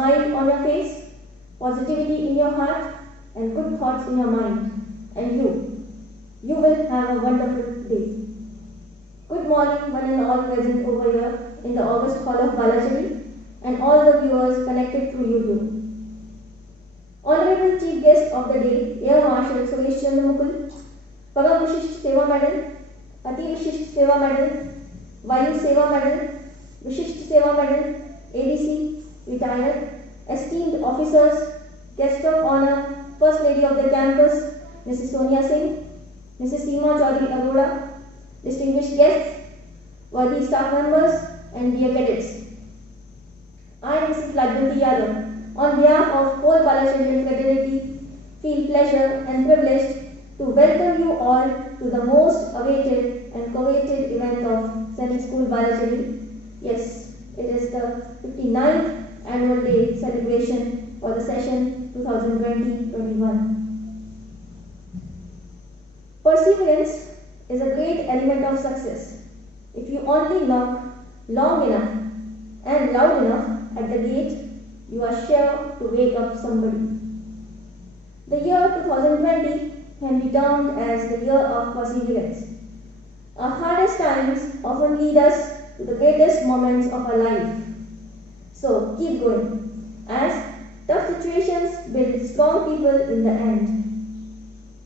smile on your face, positivity in your heart, and good thoughts in your mind. And you will have a wonderful day. Good morning, one and all present over here in the August Hall of Balachari, and all the viewers connected through YouTube. Honorable Chief Guest of the Day, Air Marshal Suresh Chandra Mukul, Param Vishisht Seva Medal, Ati Vishisht Seva Medal, Vayu Seva Medal, Vishisht Seva Medal, ADC, retired, esteemed officers, guest of honor, First Lady of the campus, Mrs. Sonia Singh, Mrs. Seema Chaudhary Arora, distinguished guests, worthy staff members, and dear cadets. I, Mrs. Lajjanti Yadav, on behalf of whole Balachari fraternity, feel pleasure and privileged to welcome you all to the most awaited and coveted event of Sainik School Balachari. Yes, it is the 59th annual day celebration for the session 2020-21. Perseverance is a great element of success. If you only knock long enough and loud enough at the gate, you are sure to wake up somebody. The year 2020 can be termed as the year of perseverance. Our hardest times often lead us to the greatest moments of our life. So keep going, as tough situations build strong people in the end.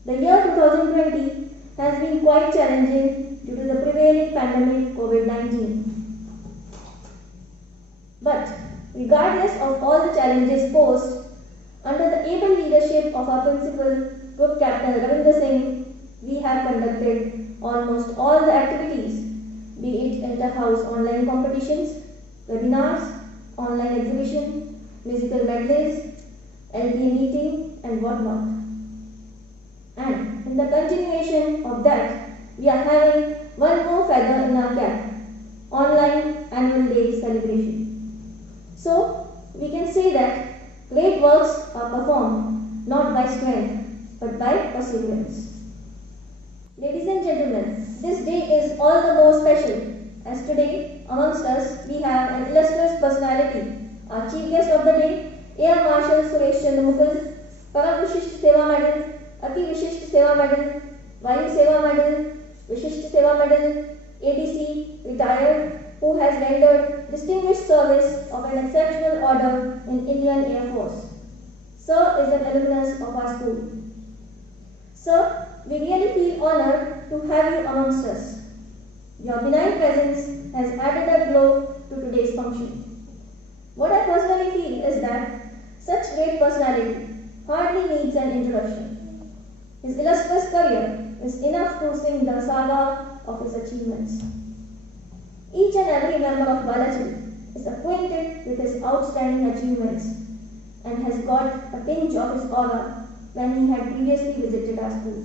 The year 2020 has been quite challenging due to the prevailing pandemic COVID-19. But regardless of all the challenges posed, under the able leadership of our principal, Group Captain Ravinder Singh, we have conducted almost all the activities, be it inter-house online competitions, webinars, online exhibition, musical medleys, LP meeting, and whatnot. And in the continuation of that, we are having one more feather in our cap, online annual day celebration. So, we can say that great works are performed not by strength, but by perseverance. Ladies and gentlemen, this day is all the more special, as today amongst us we have an illustrious personality, our chief guest of the day, Air Marshal Suresh Chandra Mukul, Param Vishisht Seva Medal, Ati Vishisht Seva Medal, Vayu Seva Medal, Vishisht Seva Medal, ADC, retired, who has rendered distinguished service of an exceptional order in Indian Air Force. Sir is an alumnus of our school. Sir, we really feel honored to have you amongst us. Your benign presence has added a glow to today's function. What I personally feel is that such great personality hardly needs an introduction. His illustrious career is enough to sing the saga of his achievements. Each and every member of Balachari is acquainted with his outstanding achievements and has got a pinch of his aura when he had previously visited our school.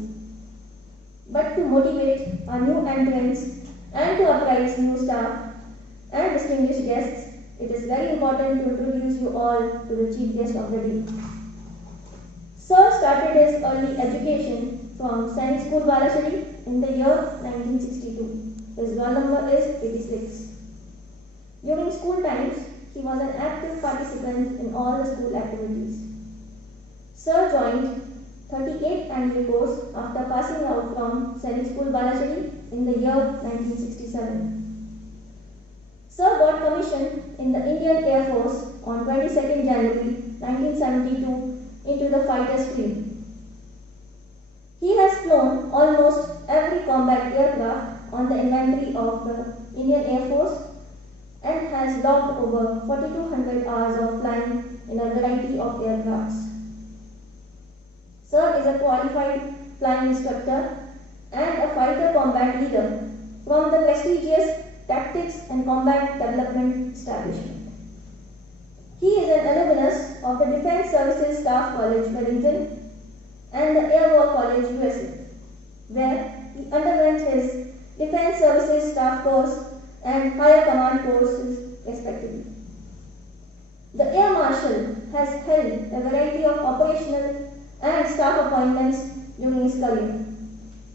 But to motivate our new entrants and to apprise new staff and distinguished guests, it is very important to introduce you all to the chief guest of the day. Sir started his early education from Sainik School Balachari in the year 1962. His roll number is 86. During school times, he was an active participant in all the school activities. Sir joined 38th annual course after passing out from Sainik School Balachari in the year 1967. Sir got commissioned in the Indian Air Force on 22nd January 1972 into the fighter stream. He has flown almost every combat aircraft on the inventory of the Indian Air Force and has logged over 4,200 hours of flying in a variety of aircrafts. Sir is a qualified flying instructor and a fighter combat leader from the prestigious Tactics and Combat Development Establishment. He is an alumnus of the Defense Services Staff College, Wellington, and the Air War College, USA, where he underwent his Defense Services Staff course and Higher Command courses, respectively. The Air Marshal has held a variety of operational and staff appointments during his career.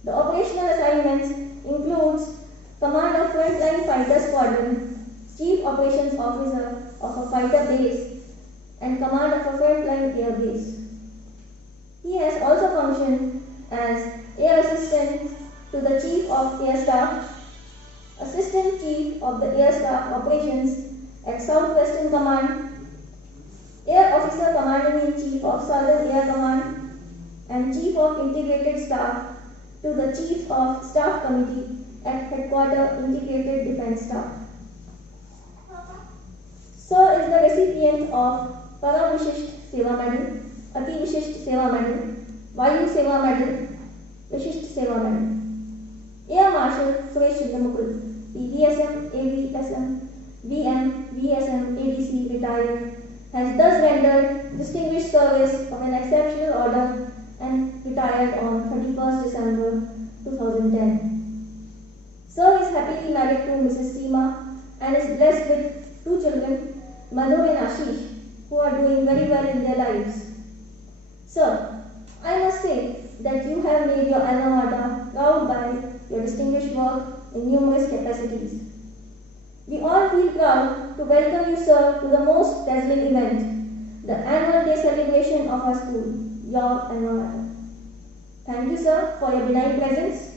The operational assignments includes Command of Frontline Fighter Squadron, Chief Operations Officer of a fighter base, and and command of a frontline air base. He has also functioned as Air Assistant to the Chief of Air Staff, Assistant Chief of the Air Staff Operations at Southwestern Command, Air Officer Commanding-in-Chief of Southern Air Command, and Chief of Integrated Staff to the Chief of Staff Committee at Headquarters Integrated Defence Staff. Sir is the recipient of Param Vishisht Seva Medal, Ati Vishisht Seva Medal, Vayu Seva Medal, Vishisht Seva Medal. Air Marshal Suresh Chandramukul, PVSM, AVSM, VM, VSM, ADC, retired, has thus rendered distinguished service of an exceptional order and retired on 31st December 2010. Sir is happily married to Mrs. Seema and is blessed with 2 children, Madhu and Ashish, who are doing very well in their lives. Sir, I must say that you have made your alma mater proud by your distinguished work in numerous capacities. We all feel proud to welcome you, sir, to the most dazzling event, the annual day celebration of our school, your alma mater. Thank you, sir, for your benign presence.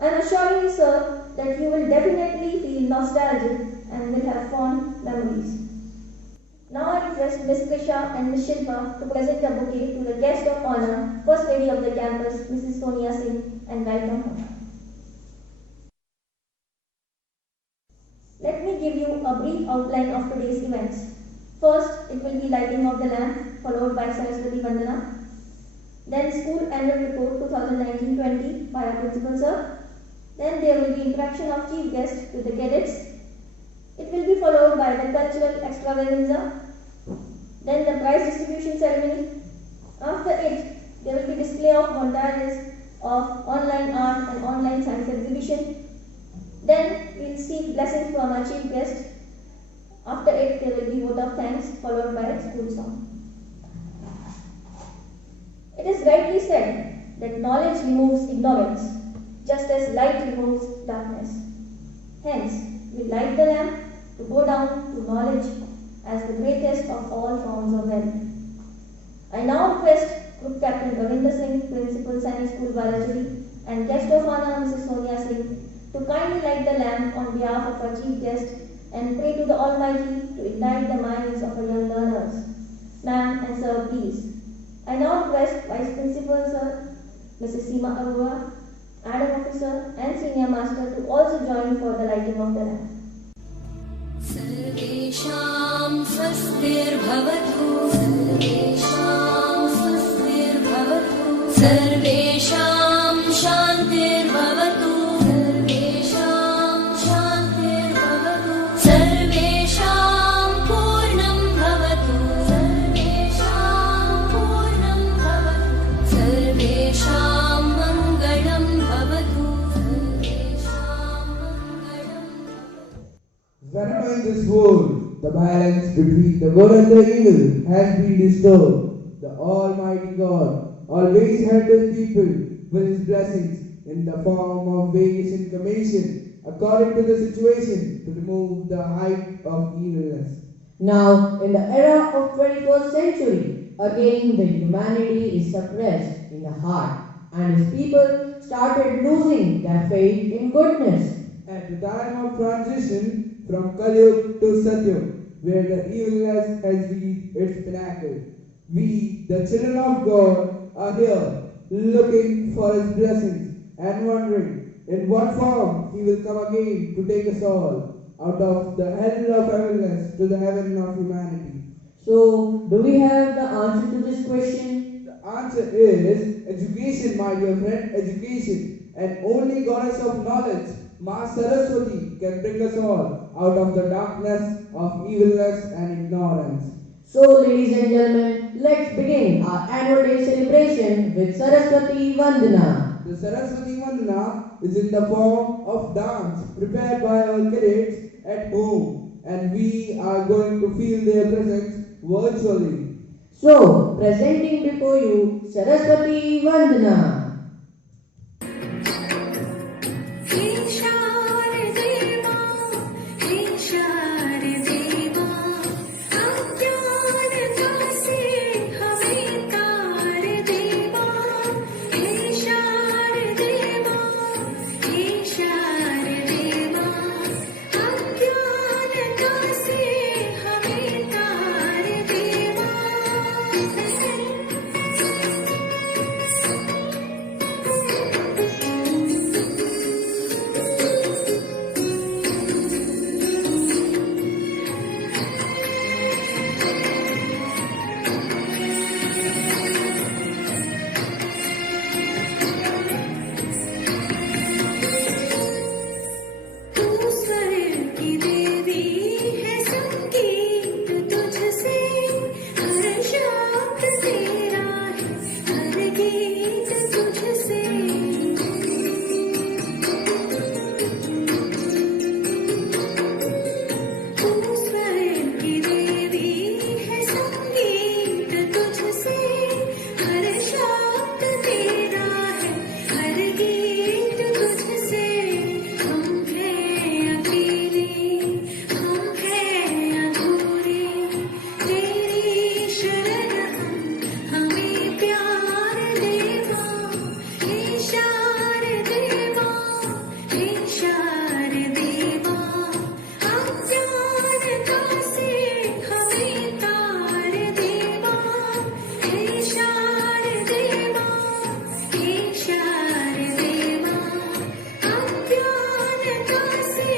I am assuring you, sir, that you will definitely feel nostalgic and will have fond memories. Now I request Ms. Krisha and Ms. Shilpa to present a bouquet to the guest of honor, First Lady of the campus, Mrs. Sonia Singh, and welcome her. Let me give you a brief outline of today's events. First, it will be lighting of the lamp, followed by Saraswati Vandana. Then School Annual Report 2019-20 by our Principal Sir. Then there will be interaction of Chief Guest with the cadets. It will be followed by the cultural extravaganza. Then the prize distribution ceremony. After it, there will be display of montages of online art and online science exhibition. Then we will seek blessings from our Chief Guest. After it, there will be vote of thanks followed by a school song. It is rightly said that knowledge removes ignorance, just as light removes darkness. Hence, we light the lamp to go down to knowledge as the greatest of all forms of wealth. I now request Group Captain Ravinder Singh, Principal Sainik School Balachari, and guest of honor Mrs. Sonia Singh to kindly light the lamp on behalf of our Chief Guest and pray to the Almighty to ignite the minds of our young learners. Ma'am and Sir, please. I now request Vice Principal Sir, Mrs. Seema Arora, Adam Officer and Senior Master to also join for the lighting of the lamp. सर्वेषां स्वस्तिर्भवतु सर्वेषां स्वस्तिर्भवतु सर्वेषां शान्तिर्भवतु सर्वेषां शान्तिर्भवतु सर्वेषां पूर्णं भवतु सर्वेषां पूर्णं भवतु सर्वेषां मङ्गलं भवतु सर्वेषां मङ्गलं भवतु. Whenever in this world the balance between the good and the evil has been disturbed, the Almighty God always helps His people with His blessings in the form of various information according to the situation to remove the height of evilness. Now, in the era of 21st century, again the humanity is suppressed in the heart and his people started losing their faith in goodness. At the time of transition from Kalyug to Satyug, where the evilness has reached its pinnacle, we, the children of God, are here looking for His blessings and wondering in what form He will come again to take us all out of the hell of evilness to the heaven of humanity. So, do we have the answer to this question? The answer is education, my dear friend, education. And only goddess of knowledge, Ma Saraswati, can bring us all out of the darkness of evilness and ignorance. So, ladies and gentlemen, let's begin our annual day celebration with Saraswati Vandana. The Saraswati Vandana is in the form of dance prepared by our cadets at home, and we are going to feel their presence virtually. So, presenting before you Saraswati Vandana. Ishan देवा अज्ञान तू स्वर की देवी है, संगीत तुझसे हर शब्द तेरा है, हर गीत तुझसे। तू स्वर की देवी है, संगीत तुझसे हर शब्द तेरा है, हर गीत तुझसे। हम हैं अकेले, हम हैं अधूरे, तेरी शरण हम, हमें प्यार देवा। हे शारदेवा, हे शारदेवा, अज्ञानता से हमें तार देवा। हे शारदेवा, हे शारदेवा, अज्ञानता से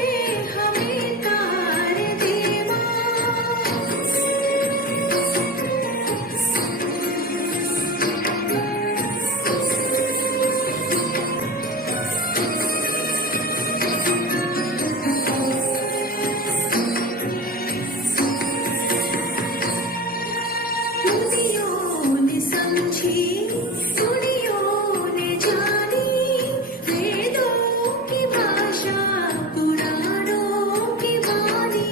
हमें तार देवा। दुनियों ने समझी, दुनियों ने जानी, वेदों की भाषा, पुराणों की वाणी।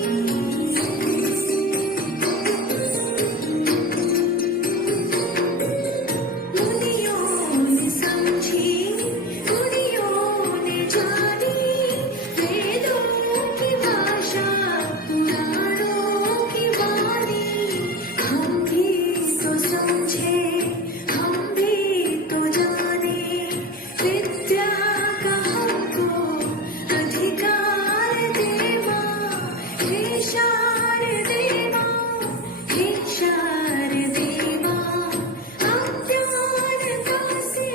दुनियों ने समझी, दुनियों ने जानी, वेदों की भाषा, पुराणों की वाणी। हम भी तो समझे, हम भी तो जाने, विद्या का हमको अधिकार देवा। हे शारदेवा, हे शारदेवा, अज्ञानता से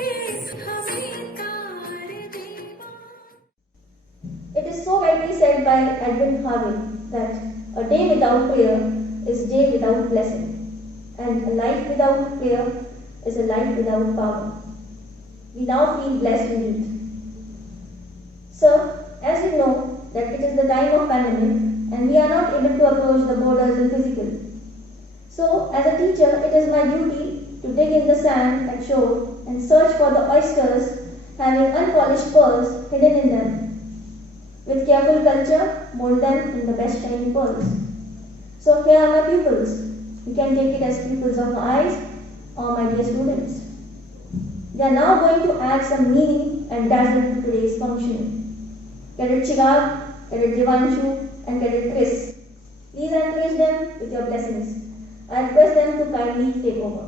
हमें तार देवा। It is so rightly said by Edwin Harvey that a day without prayer is a day without blessing, and a life without prayer is a life without power. We now feel blessed indeed. Sir, as you know that it is the time of pandemic and we are not able to approach the borders in physical. So, as a teacher, it is my duty to dig in the sand at shore and search for the oysters having unpolished pearls hidden in them. With careful culture, mold them in the best shining pearls. So here are my pupils. You can take it as pupils of my eyes or my dear students. They are now going to add some meaning and dazzle to today's function. Cadet Chirag, Cadet Devanshu and Cadet Chris. Please encourage them with your blessings. I request them to kindly take over.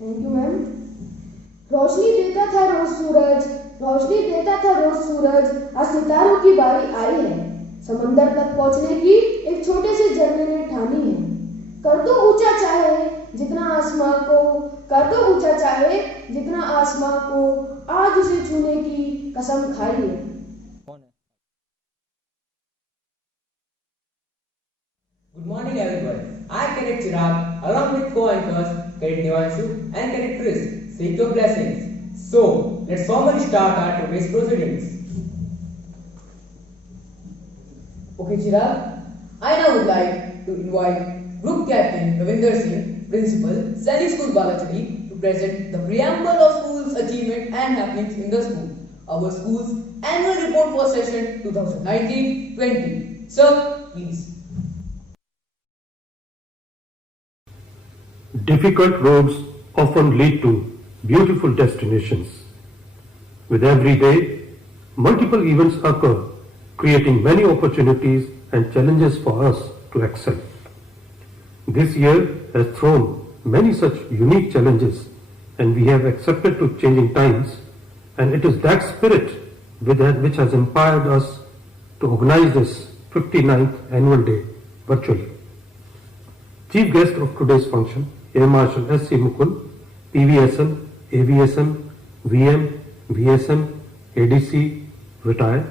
Thank you ma'am. रोशनी देता था रोज सूरज, रोशनी देता था रोज सूरज, आज सितारों की बारी आई है। समंदर तक पहुंचने की एक छोटे से जर्ने ने ठानी है। कर दो ऊंचा चाहे जितना आसमां को, कर दो ऊंचा चाहे जितना आसमां को, आज उसे छूने की कसम खाइए। Good morning everyone. I Cadet Chirag along with co-anchors Cadet Devanshu and Cadet Chris seek your blessings. So, let's formally start our today's proceedings. Okay, Chirag, I now would like to invite Group Captain Ravinder Singh, Principal, Sally School Balachari, to present the preamble of school's achievement and happenings in the school. Our school's annual report for session 2019-20. Sir, please. Difficult roads often lead to beautiful destinations. With every day, multiple events occur, creating many opportunities and challenges for us to excel. This year has thrown many such unique challenges, and we have accepted to changing times, and it is that spirit which has inspired us to organize this 59th annual day virtually. Chief guest of today's function, Air Marshal S.C. Mukul, PVSM, AVSM, VM, VSM, ADC, retired,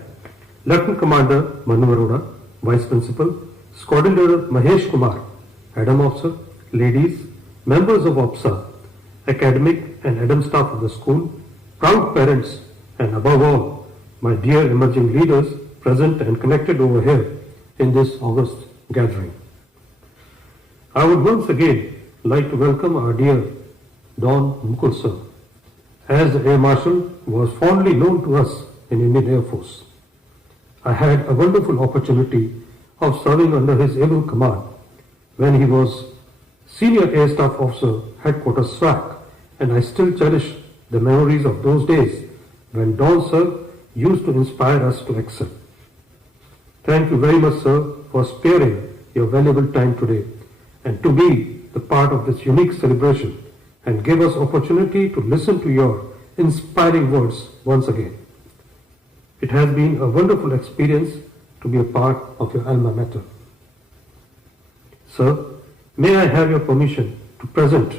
Lieutenant Commander Manu Arora, Vice Principal, Squadron Leader Mahesh Kumar, Adam Officer, ladies, members of OPSA, academic and Adam staff of the school, proud parents, and above all, my dear emerging leaders present and connected over here in this August gathering. I would once again like to welcome our dear Don Mukul sir, as the Air Marshal was fondly known to us in Indian Air Force. I had a wonderful opportunity of serving under his able command when he was Senior Air Staff Officer, Headquarters SWAC, and I still cherish the memories of those days when Don sir used to inspire us to excel. Thank you very much, sir, for sparing your valuable time today and to be the part of this unique celebration and give us opportunity to listen to your inspiring words once again. It has been a wonderful experience to be a part of your alma mater. Sir, may I have your permission to present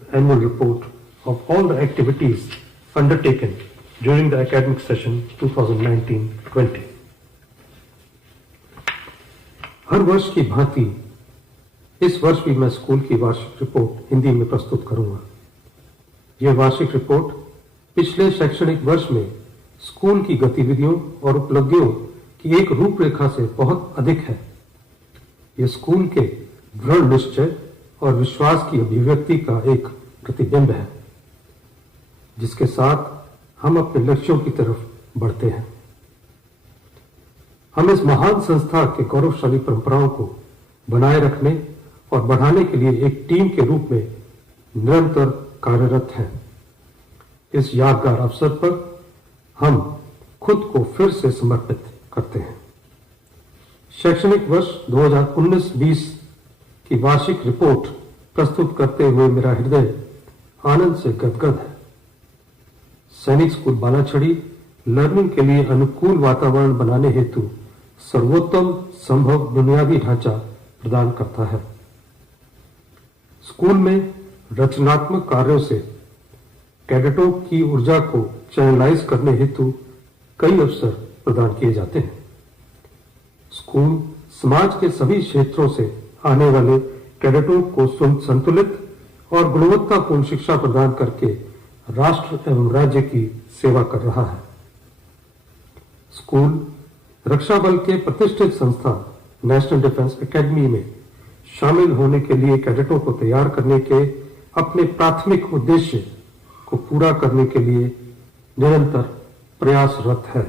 the annual report of all the activities undertaken during the academic session 2019-20. हर वर्ष की भांति इस वर्ष भी मैं school की वार्षिक report Hindi में प्रस्तुत करूंगा। यह वार्षिक रिपोर्ट पिछले शैक्षणिक वर्ष में स्कूल की गतिविधियों और उपलब्धियों की एक रूपरेखा से बहुत अधिक है। यह स्कूल के दृढ़ निश्चय और विश्वास की अभिव्यक्ति का एक प्रतिबिंब है, जिसके साथ हम अपने लक्ष्यों की तरफ बढ़ते हैं। हम इस महान संस्था के गौरवशाली परंपराओं को बनाए रखने और बढ़ाने के लिए एक टीम के रूप में निरंतर कार्यरत हैं। इस यादगार अवसर पर हम खुद को फिर से समर्पित करते हैं। शैक्षणिक वर्ष 2019-20 की वार्षिक रिपोर्ट प्रस्तुत करते हुए मेरा हृदय आनंद से गदगद है। सैनिक स्कूल बालाछड़ी लर्निंग के लिए अनुकूल वातावरण बनाने हेतु सर्वोत्तम संभव बुनियादी ढांचा प्रदान करता है। स्कूल में रचनात्मक कार्यों से कैडेटों की ऊर्जा को चैनलाइज करने हेतु कई अवसर प्रदान किए जाते हैं। स्कूल समाज के सभी क्षेत्रों से आने वाले कैडेटों को संतुलित और गुणवत्तापूर्ण शिक्षा प्रदान करके राष्ट्र एवं राज्य की सेवा कर रहा है। स्कूल रक्षा बल के प्रतिष्ठित संस्था नेशनल डिफेंस एकेडमी में शामिल होने के लिए कैडेटों को तैयार करने के अपने प्राथमिक उद्देश्य को पूरा करने के लिए निरंतर प्रयासरत है।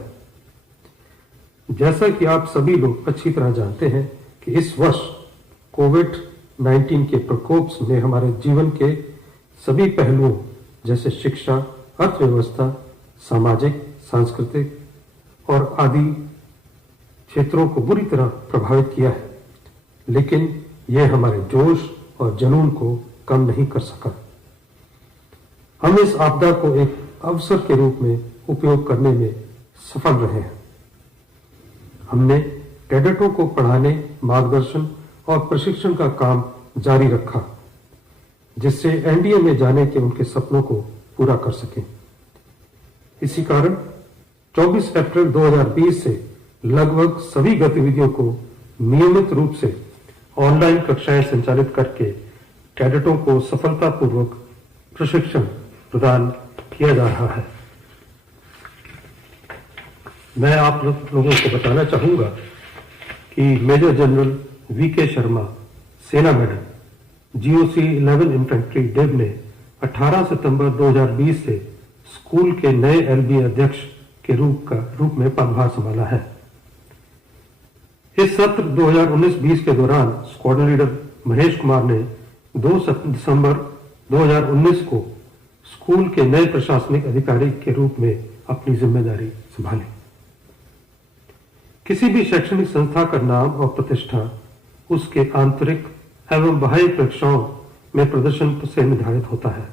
जैसा कि आप सभी लोग अच्छी तरह जानते हैं कि इस वर्ष कोविड-19 के प्रकोप ने हमारे जीवन के सभी पहलुओं जैसे शिक्षा, अर्थव्यवस्था, सामाजिक, सांस्कृतिक और आदि क्षेत्रों को बुरी तरह प्रभावित किया है, लेकिन यह हमारे जोश और जुनून को कम नहीं कर सका। हम इस आपदा को एक अवसर के रूप में उपयोग करने में सफल रहे हैं। हमने कैडेटों को पढ़ाने, मार्गदर्शन और प्रशिक्षण का काम जारी रखा, जिससे एनडीए में जाने के उनके सपनों को पूरा कर सकें। इसी कारण 24 अप्रैल 2020 से लगभग सभी गतिविधियों को नियमित रूप से ऑनलाइन कक्षाएं संचालित करके कैडेटों को सफलतापूर्वक प्रशिक्षण प्रदान किया जा रहा है। मैं आप लोगों को बताना चाहूंगा कि मेजर जनरल वीके शर्मा, सेना मेडल, GOC 11 इन्फेंट्री डिव ने 18 सितंबर 2020 से स्कूल के नए LB अध्यक्ष के रूप में पदभार संभाला है। इस सत्र 2019-20 के दौरान स्क्वाड्रन लीडर महेश कुमार ने 2 दिसंबर 2019 को स्कूल के नए प्रशासनिक अधिकारी के रूप में अपनी जिम्मेदारी संभाली। किसी भी शैक्षणिक संस्था का नाम और प्रतिष्ठा उसके आंतरिक एवं बाह्य परीक्षाओं में प्रदर्शन से निर्धारित होता है।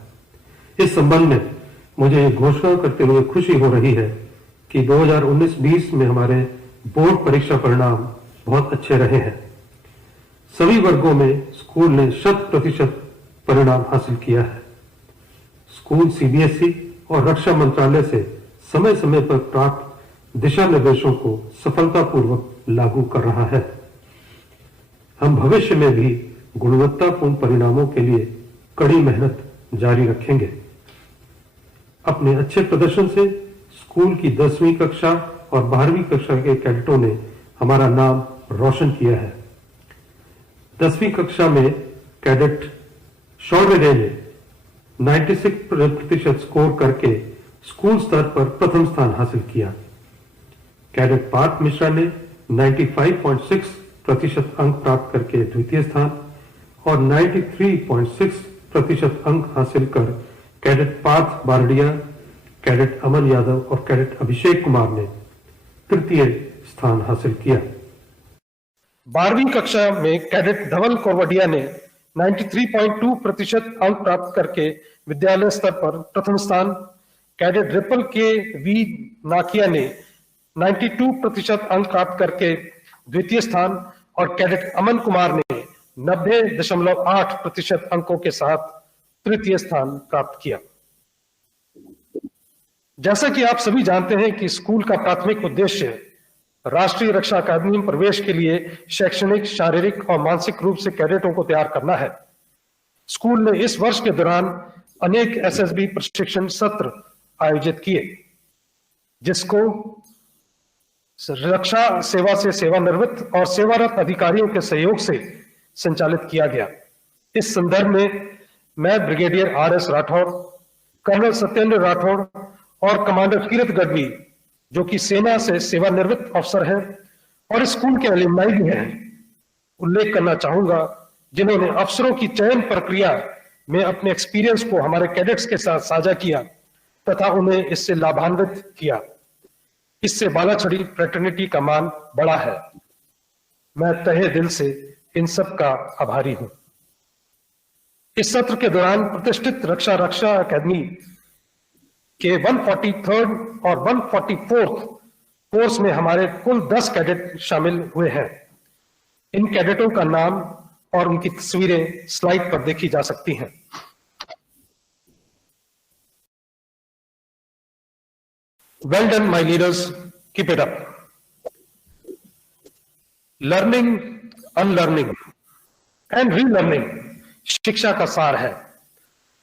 इस संबंध में मुझे ये घोषणा करते हुए खुशी हो रही है कि 2019-20 में हमारे बोर्ड परीक्षा परिणाम बहुत अच्छे रहे हैं। सभी वर्गों में स्कूल ने 100% परिणाम हासिल किया है। स्कूल CBSE और रक्षा मंत्रालय से समय समय पर प्राप्त दिशा निर्देशों को सफलतापूर्वक लागू कर रहा है। हम भविष्य में भी गुणवत्तापूर्ण परिणामों के लिए कड़ी मेहनत जारी रखेंगे। अपने अच्छे प्रदर्शन से स्कूल की 10वीं कक्षा और 12वीं कक्षा के कैडेटों ने हमारा नाम रोशन किया है। 10वीं कक्षा में कैडेट शौर्य रे ने 96% स्कोर करके स्कूल स्तर पर प्रथम स्थान हासिल किया। कैडेट पार्थ मिश्रा ने 95.6% अंक प्राप्त करके द्वितीय स्थान और 93.6% अंक हासिल कर कैडेट पार्थ बारडिया, कैडेट अमन यादव और कैडेट अभिषेक कुमार ने तृतीय स्थान हासिल किया। 12वीं कक्षा में कैडेट धवल कोरवडिया ने 93.2% अंक प्राप्त करके विद्यालय स्तर पर प्रथम स्थान, कैडेट रिपल के वी नाकिया ने 92% अंक प्राप्त करके द्वितीय स्थान और कैडेट अमन कुमार ने 90.8% अंकों के साथ तृतीय स्थान प्राप्त किया। जैसा कि आप सभी जानते हैं कि स्कूल का प्राथमिक उद्देश्य राष्ट्रीय रक्षा अकादमी में प्रवेश के लिए शैक्षणिक, शारीरिक और मानसिक रूप से कैडेटों को तैयार करना है। स्कूल ने इस वर्ष के दौरान अनेक एसएसबी प्रशिक्षण सत्र आयोजित किए, जिसको रक्षा सेवा से सेवानिवृत्त और सेवारत अधिकारियों के सहयोग से संचालित किया गया। इस संदर्भ में मैं brigadier R S. Rathore, colonel Satyendra Rathore और कमांडर कीरत गढ़वी, जो कि सेना से सेवानिवृत्त अफसर हैं और स्कूल के एलुमनाई भी हैं, उल्लेख करना चाहूंगा, जिन्होंने अफसरों की चयन प्रक्रिया में अपने एक्सपीरियंस को हमारे कैडेट्स के साथ साझा किया तथा उन्हें इससे लाभान्वित किया। इससे बालाछड़ी फ्रेटर्निटी का मान बढ़ा है। मैं तहे दिल से इन सब का आभारी हूं। इस सत्र के दौरान प्रतिष्ठित रक्षा अकादमी के 143rd और 144th कोर्स में हमारे कुल 10 कैडेट शामिल हुए हैं। इन कैडेटों का नाम और उनकी तस्वीरें स्लाइड पर देखी जा सकती हैं। Well done, my leaders. Keep it up. Learning, unlearning and relearning शिक्षा का सार है।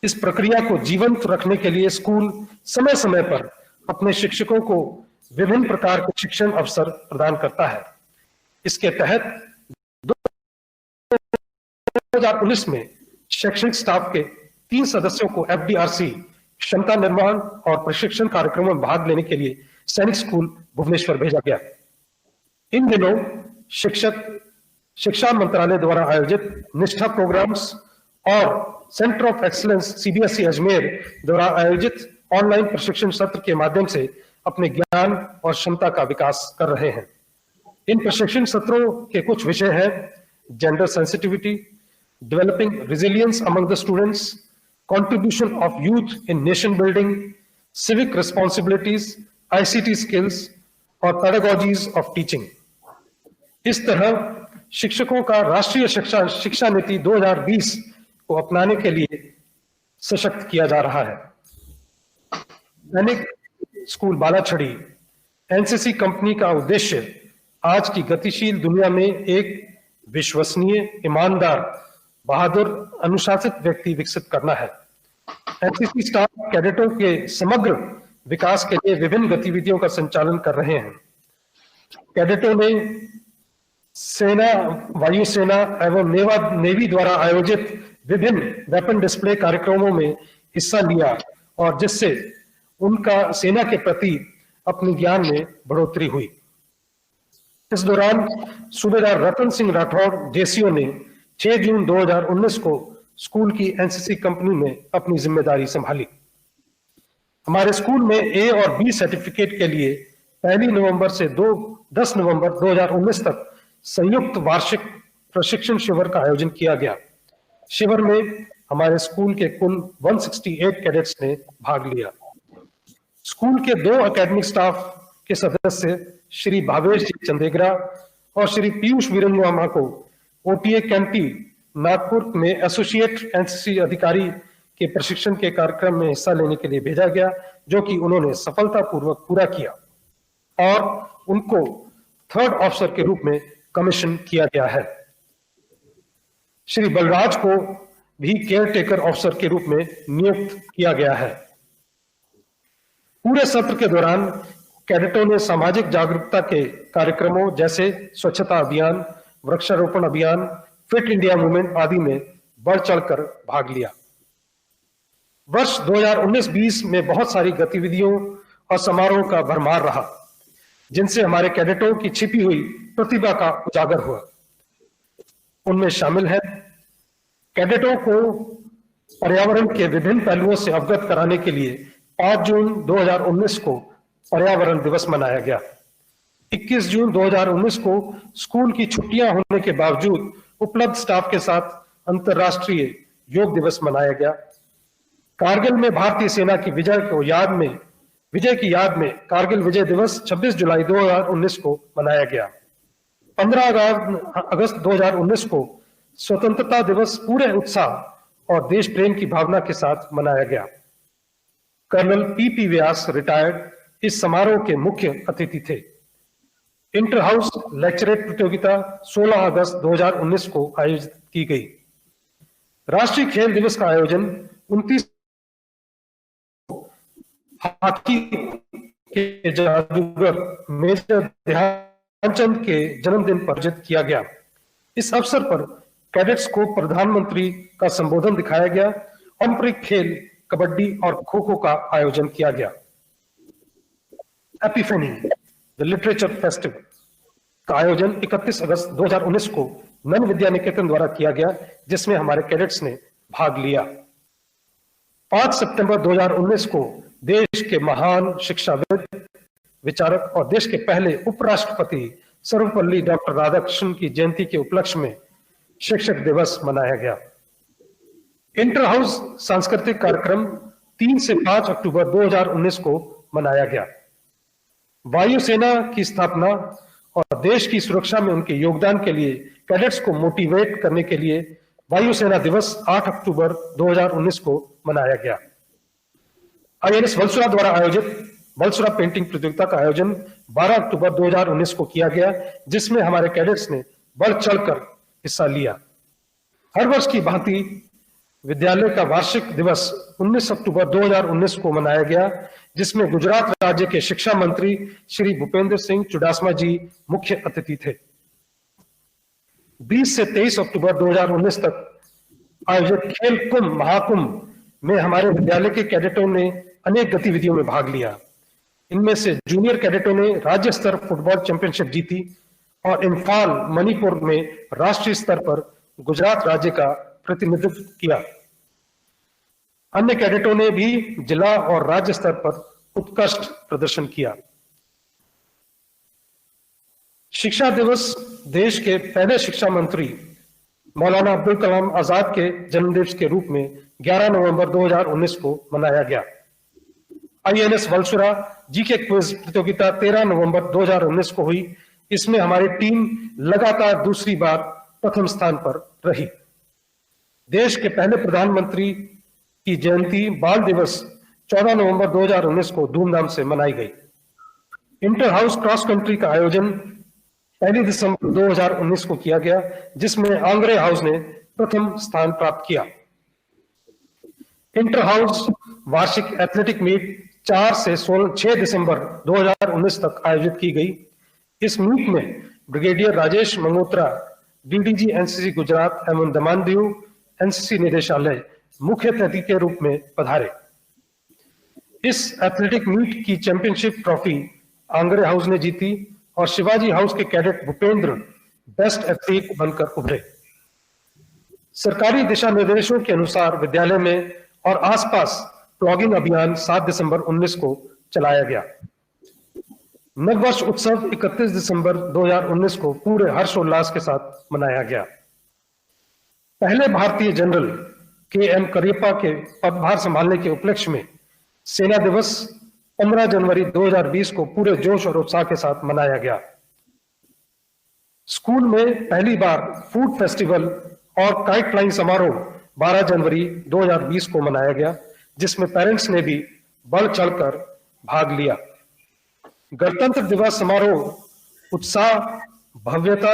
इस प्रक्रिया को जीवंत रखने के लिए स्कूल समय समय पर अपने शिक्षकों को विभिन्न प्रकार के शिक्षण अवसर प्रदान करता है। इसके तहत 2019 में शैक्षणिक स्टाफ के 3 सदस्यों को FDRC क्षमता निर्माण और प्रशिक्षण कार्यक्रमों में भाग लेने के लिए सैनिक स्कूल भुवनेश्वर भेजा गया। इन दिनों शिक्षा मंत्रालय द्वारा आयोजित निष्ठा प्रोग्राम्स और centre of excellence CBSE Ajmer द्वारा आयोजित ऑनलाइन प्रशिक्षण सत्र के माध्यम से अपने ज्ञान और क्षमता का विकास कर रहे हैं। इन प्रशिक्षण सत्रों के कुछ विषय हैं: gender sensitivity, developing resilience among the students, contribution of youth in nation building, civic responsibilities, ICT skills और pedagogies of teaching। इस तरह शिक्षकों का राष्ट्रीय शिक्षा नीति 2020 को अपनाने के लिए सशक्त किया जा रहा है। सैनिक स्कूल बालाछड़ी एनसीसी कंपनी का उद्देश्य आज की गतिशील दुनिया में एक विश्वसनीय, ईमानदार, बहादुर, अनुशासित व्यक्ति विकसित करना है। एनसीसी स्टाफ कैडेटों के समग्र विकास के लिए विभिन्न गतिविधियों का संचालन कर रहे हैं। कैडेटों ने सेना, वायुसेना एवं नेवी द्वारा आयोजित विभिन्न वेपन डिस्प्ले कार्यक्रमों में हिस्सा लिया और जिससे उनका सेना के प्रति अपने ज्ञान में बढ़ोतरी हुई। इस दौरान सूबेदार रतन सिंह राठौड़ जेसीओ ने 6 जून 2019 को स्कूल की एनसीसी कंपनी में अपनी जिम्मेदारी संभाली। हमारे स्कूल में ए और बी सर्टिफिकेट के लिए 1 नवंबर से 10 नवंबर 2019 तक संयुक्त वार्षिक प्रशिक्षण शिविर का आयोजन किया गया। शिविर में हमारे स्कूल के कुल 168 कैडेट्स ने भाग लिया। स्कूल के 2 एकेडमिक स्टाफ के सदस्य श्री भावेश जी चंदेगरा और श्री पीयूष वीरंगमा को ओटीए कैंटी नागपुर में एसोसिएट एनसीसी अधिकारी के प्रशिक्षण के कार्यक्रम में हिस्सा लेने के लिए भेजा गया, जो कि उन्होंने सफलतापूर्वक पूरा किया और उनको 3rd ऑफिसर के रूप में कमीशन किया गया है। श्री बलराज को भी केयर टेकर ऑफिसर के रूप में नियुक्त किया गया है। पूरे सत्र के दौरान कैडेटों ने सामाजिक जागरूकता के कार्यक्रमों जैसे स्वच्छता अभियान, वृक्षारोपण अभियान, फिट इंडिया मूवमेंट आदि में बढ़ चढ़कर भाग लिया। वर्ष 2019-20 में बहुत सारी गतिविधियों और समारोह का भरमार रहा, जिनसे हमारे कैडेटों की छिपी हुई प्रतिभा का उजागर हुआ। उनमें शामिल है कैडेटों को पर्यावरण के विभिन्न पहलुओं से अवगत कराने के लिए 5 जून 2019 को पर्यावरण दिवस मनाया गया। 21 जून 2019 को स्कूल की छुट्टियां होने के बावजूद उपलब्ध स्टाफ के साथ अंतर्राष्ट्रीय योग दिवस मनाया गया। कारगिल में भारतीय सेना की विजय की याद में कारगिल विजय दिवस 26 जुलाई 2019 को मनाया गया। 15 अगस्त 2019 को स्वतंत्रता दिवस पूरे उत्साह और देश प्रेम की भावना के साथ मनाया गया। कर्नल पी व्यास रिटायर्ड इस समारोह के मुख्य अतिथि थे। इंटर हाउस लेक्चरेट प्रतियोगिता 16 अगस्त 2019 को आयोजित की गई। राष्ट्रीय खेल दिवस का आयोजन 29 हॉकी के जादूगर मेजर ध्यानचंद के जन्मदिन पर आयोजित किया गया। इस अवसर पर कैडेट्स को प्रधानमंत्री का संबोधन दिखाया गया। पारंपरिक खेल कबड्डी और खो खो का आयोजन किया गया। एपिफेनी द लिटरेचर फेस्टिवल का आयोजन 31 अगस्त 2019 को नन विद्या निकेतन द्वारा किया गया, जिसमें हमारे कैडेट्स ने भाग लिया। 5 सितंबर 2019 को देश के महान शिक्षाविद, विचारक और देश के पहले उपराष्ट्रपति सर्वपल्ली डॉक्टर राधाकृष्णन की जयंती के उपलक्ष्य में शिक्षक दिवस मनाया गया। इंटर हाउस सांस्कृतिक कार्यक्रम 3 से 5 अक्टूबर 2019 को मनाया गया। वायुसेना की स्थापना और देश की सुरक्षा में उनके योगदान के लिए कैडेट्स को मोटिवेट करने के लिए वायुसेना दिवस 8 अक्टूबर 2019 को मनाया गया। INS वलसुरा द्वारा आयोजित वलसुरा पेंटिंग प्रतियोगिता का आयोजन 12 अक्टूबर 2019 को किया गया, जिसमें हमारे कैडेट्स ने बढ़ चढ़कर हिस्सा लिया। हर वर्ष की भांति विद्यालय का वार्षिक दिवस 19 अक्टूबर 2019 को मनाया गया, जिसमें गुजरात राज्य के शिक्षा मंत्री श्री भूपेंद्र सिंह चुडासमा जी मुख्य अतिथि थे। 20 से 23 अक्टूबर 2019 तक आयोजित खेल कुंभ महाकुंभ में हमारे विद्यालय के कैडेटों ने अनेक गतिविधियों में भाग लिया। इनमें से जूनियर कैडेटों ने राज्य स्तर फुटबॉल चैंपियनशिप जीती और इम्फाल मणिपुर में राष्ट्रीय स्तर पर गुजरात राज्य का प्रतिनिधित्व किया। अन्य कैडेटों ने भी जिला और राज्य स्तर पर उत्कृष्ट प्रदर्शन किया। शिक्षा दिवस देश के पहले शिक्षा मंत्री मौलाना अब्दुल कलाम आजाद के जन्मदिवस के रूप में 11 नवंबर 2019 को मनाया गया। INS वलसुरा जीके क्विज प्रतियोगिता 13 नवंबर 2019 को हुई। इसमें हमारी टीम लगातार दूसरी बार प्रथम स्थान पर रही। देश के पहले प्रधानमंत्री की जयंती बाल दिवस 14 नवंबर 2019 को धूमधाम से मनाई गई। इंटर हाउस क्रॉस कंट्री का आयोजन 1 दिसंबर 2019 को किया गया, जिसमें आंग्रे हाउस ने प्रथम स्थान प्राप्त किया। इंटर हाउस वार्षिक एथलेटिक मीट 4 से 6 दिसंबर 2019 तक आयोजित की गई। इस मीट में brigadier Rajesh Mangotra, DDG NCC Gujarat एवं दमन दीव NCC निदेशालय मुख्य अतिथि के रूप में पधारे। इस एथलेटिक मीट की चैंपियनशिप ट्रॉफी आंग्रे हाउस ने जीती और शिवाजी हाउस के कैडेट भूपेंद्र बेस्ट एथलीट बनकर उभरे। सरकारी दिशा निर्देशों के अनुसार विद्यालय में और आसपास प्लॉगिंग अभियान 7 दिसंबर 19 को चलाया गया। नववर्ष उत्सव 31 दिसंबर 2019 को पूरे हर्षोल्लास के साथ मनाया गया। पहले भारतीय जनरल KM करियप्पा के पदभार संभालने के उपलक्ष्य में सेना दिवस 15 जनवरी 2020 को पूरे जोश और उत्साह के साथ मनाया गया। स्कूल में पहली बार फूड फेस्टिवल और काइट फ्लाइंग समारोह 12 जनवरी 2020 को मनाया गया, जिसमें पेरेंट्स ने भी बढ़ चढ़कर भाग लिया। गणतंत्र दिवस समारोह उत्साह, भव्यता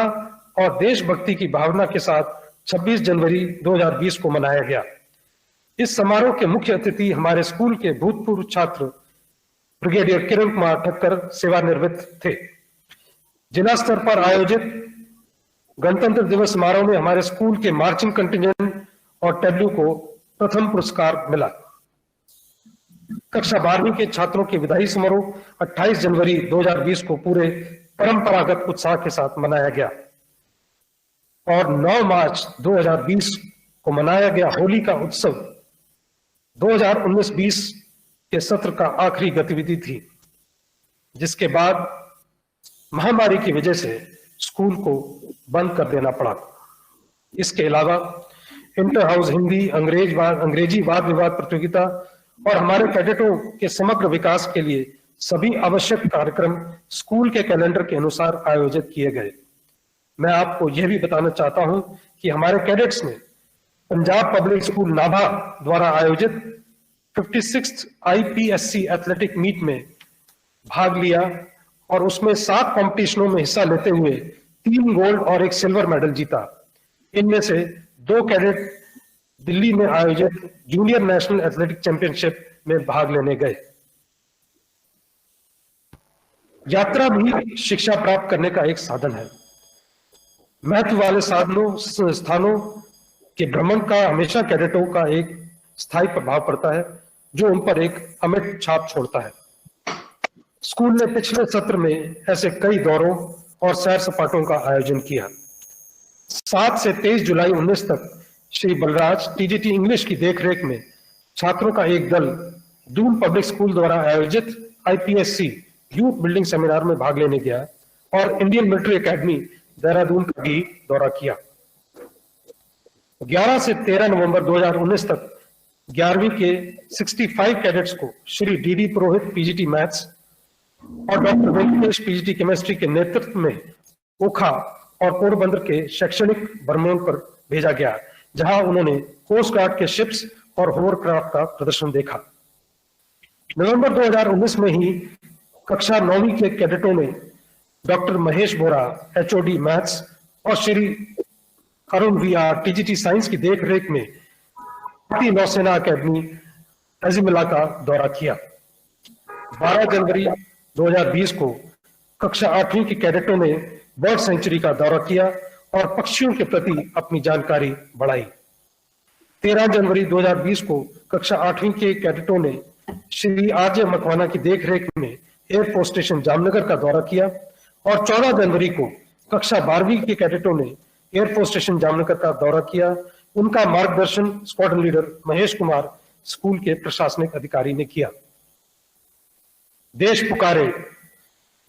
और देशभक्ति की भावना के साथ 26 जनवरी 2020 को मनाया गया। इस समारोह के मुख्य अतिथि हमारे स्कूल के भूतपूर्व छात्र ब्रिगेडियर किरण कुमार ठक्कर सेवानिवृत्त थे। जिला स्तर पर आयोजित गणतंत्र दिवस समारोह में हमारे स्कूल के मार्चिंग कंटिजेंट और टैब्लू को प्रथम पुरस्कार मिला। कक्षा 12वीं के छात्रों के विदाई समारोह 28 जनवरी 2020 को पूरे परंपरागत उत्साह के साथ मनाया गया और 9 मार्च 2020 को मनाया गया होली का उत्सव 2019-20 के सत्र का आखिरी गतिविधि थी, जिसके बाद महामारी की वजह से स्कूल को बंद कर देना पड़ा। इसके अलावा इंटर हाउस हिंदी, अंग्रेजी वाद विवाद प्रतियोगिता और हमारे कैडेटों के समग्र विकास के लिए सभी आवश्यक कार्यक्रम स्कूल के कैलेंडर के अनुसार आयोजित किए गए। मैं आपको यह भी बताना चाहता हूं कि हमारे कैडेट्स ने पंजाब पब्लिक स्कूल नाभा द्वारा आयोजित 56th IPSC एथलेटिक मीट में भाग लिया और उसमें 7 कॉम्पिटिशनों में हिस्सा लेते हुए 3 गोल्ड और 1 सिल्वर मेडल जीता। इनमें से 2 कैडेट दिल्ली में आयोजित जूनियर नेशनल एथलेटिक चैंपियनशिप में भाग लेने गए। यात्रा भी शिक्षा प्राप्त करने का एक साधन है। महत्व वाले स्थानों के भ्रमण का हमेशा कैडेटों का एक स्थायी प्रभाव पड़ता है, जो उन पर एक अमिट छाप छोड़ता है। स्कूल ने पिछले सत्र में ऐसे कई दौरों और सैर सपाटों का आयोजन किया। 7 से 23 जुलाई 19 तक श्री बलराज TGT इंग्लिश की देखरेख में छात्रों का एक दल दून पब्लिक स्कूल द्वारा आयोजित IPSC यूथ बिल्डिंग सेमिनार में भाग लेने गया और इंडियन मिलिट्री एकेडमी देहरादून का भी दौरा किया। 11 से 13 नवंबर 2019 तक 11वीं के 65 कैडेट्स को श्री DD पुरोहित PGT मैथ्स और डॉक्टर वेंकटेश PGT केमिस्ट्री के नेतृत्व में ओखा और पोरबंदर के शैक्षणिक भ्रमण पर भेजा गया, जहां उन्होंने कोस्ट गार्ड के शिप्स और होवरक्राफ्ट का प्रदर्शन देखा। नवंबर 2019 में ही कक्षा 9वीं के कैडेटों ने डॉक्टर महेश बोरा HOD मैथ्स और Shri Arun VR TGT science की देखरेख में भारतीय नौसेना अकेडमी अजीमिला का दौरा किया। 12 जनवरी 2020 को कक्षा 8वीं के कैडेटों ने बर्ड सेंचुरी का दौरा किया और पक्षियों के प्रति अपनी जानकारी बढ़ाई। 13 जनवरी 2020 को कक्षा 8वीं के कैडेटों ने श्री RJ मकवाना की देखरेख में एयरफोर्स स्टेशन जामनगर का दौरा किया और 14 जनवरी को कक्षा 12वीं के कैडेटों ने एयरफोर्स स्टेशन जामनगर का दौरा किया। उनका मार्गदर्शन squadron leader Mahesh Kumar school के प्रशासनिक अधिकारी ने किया। देश पुकारे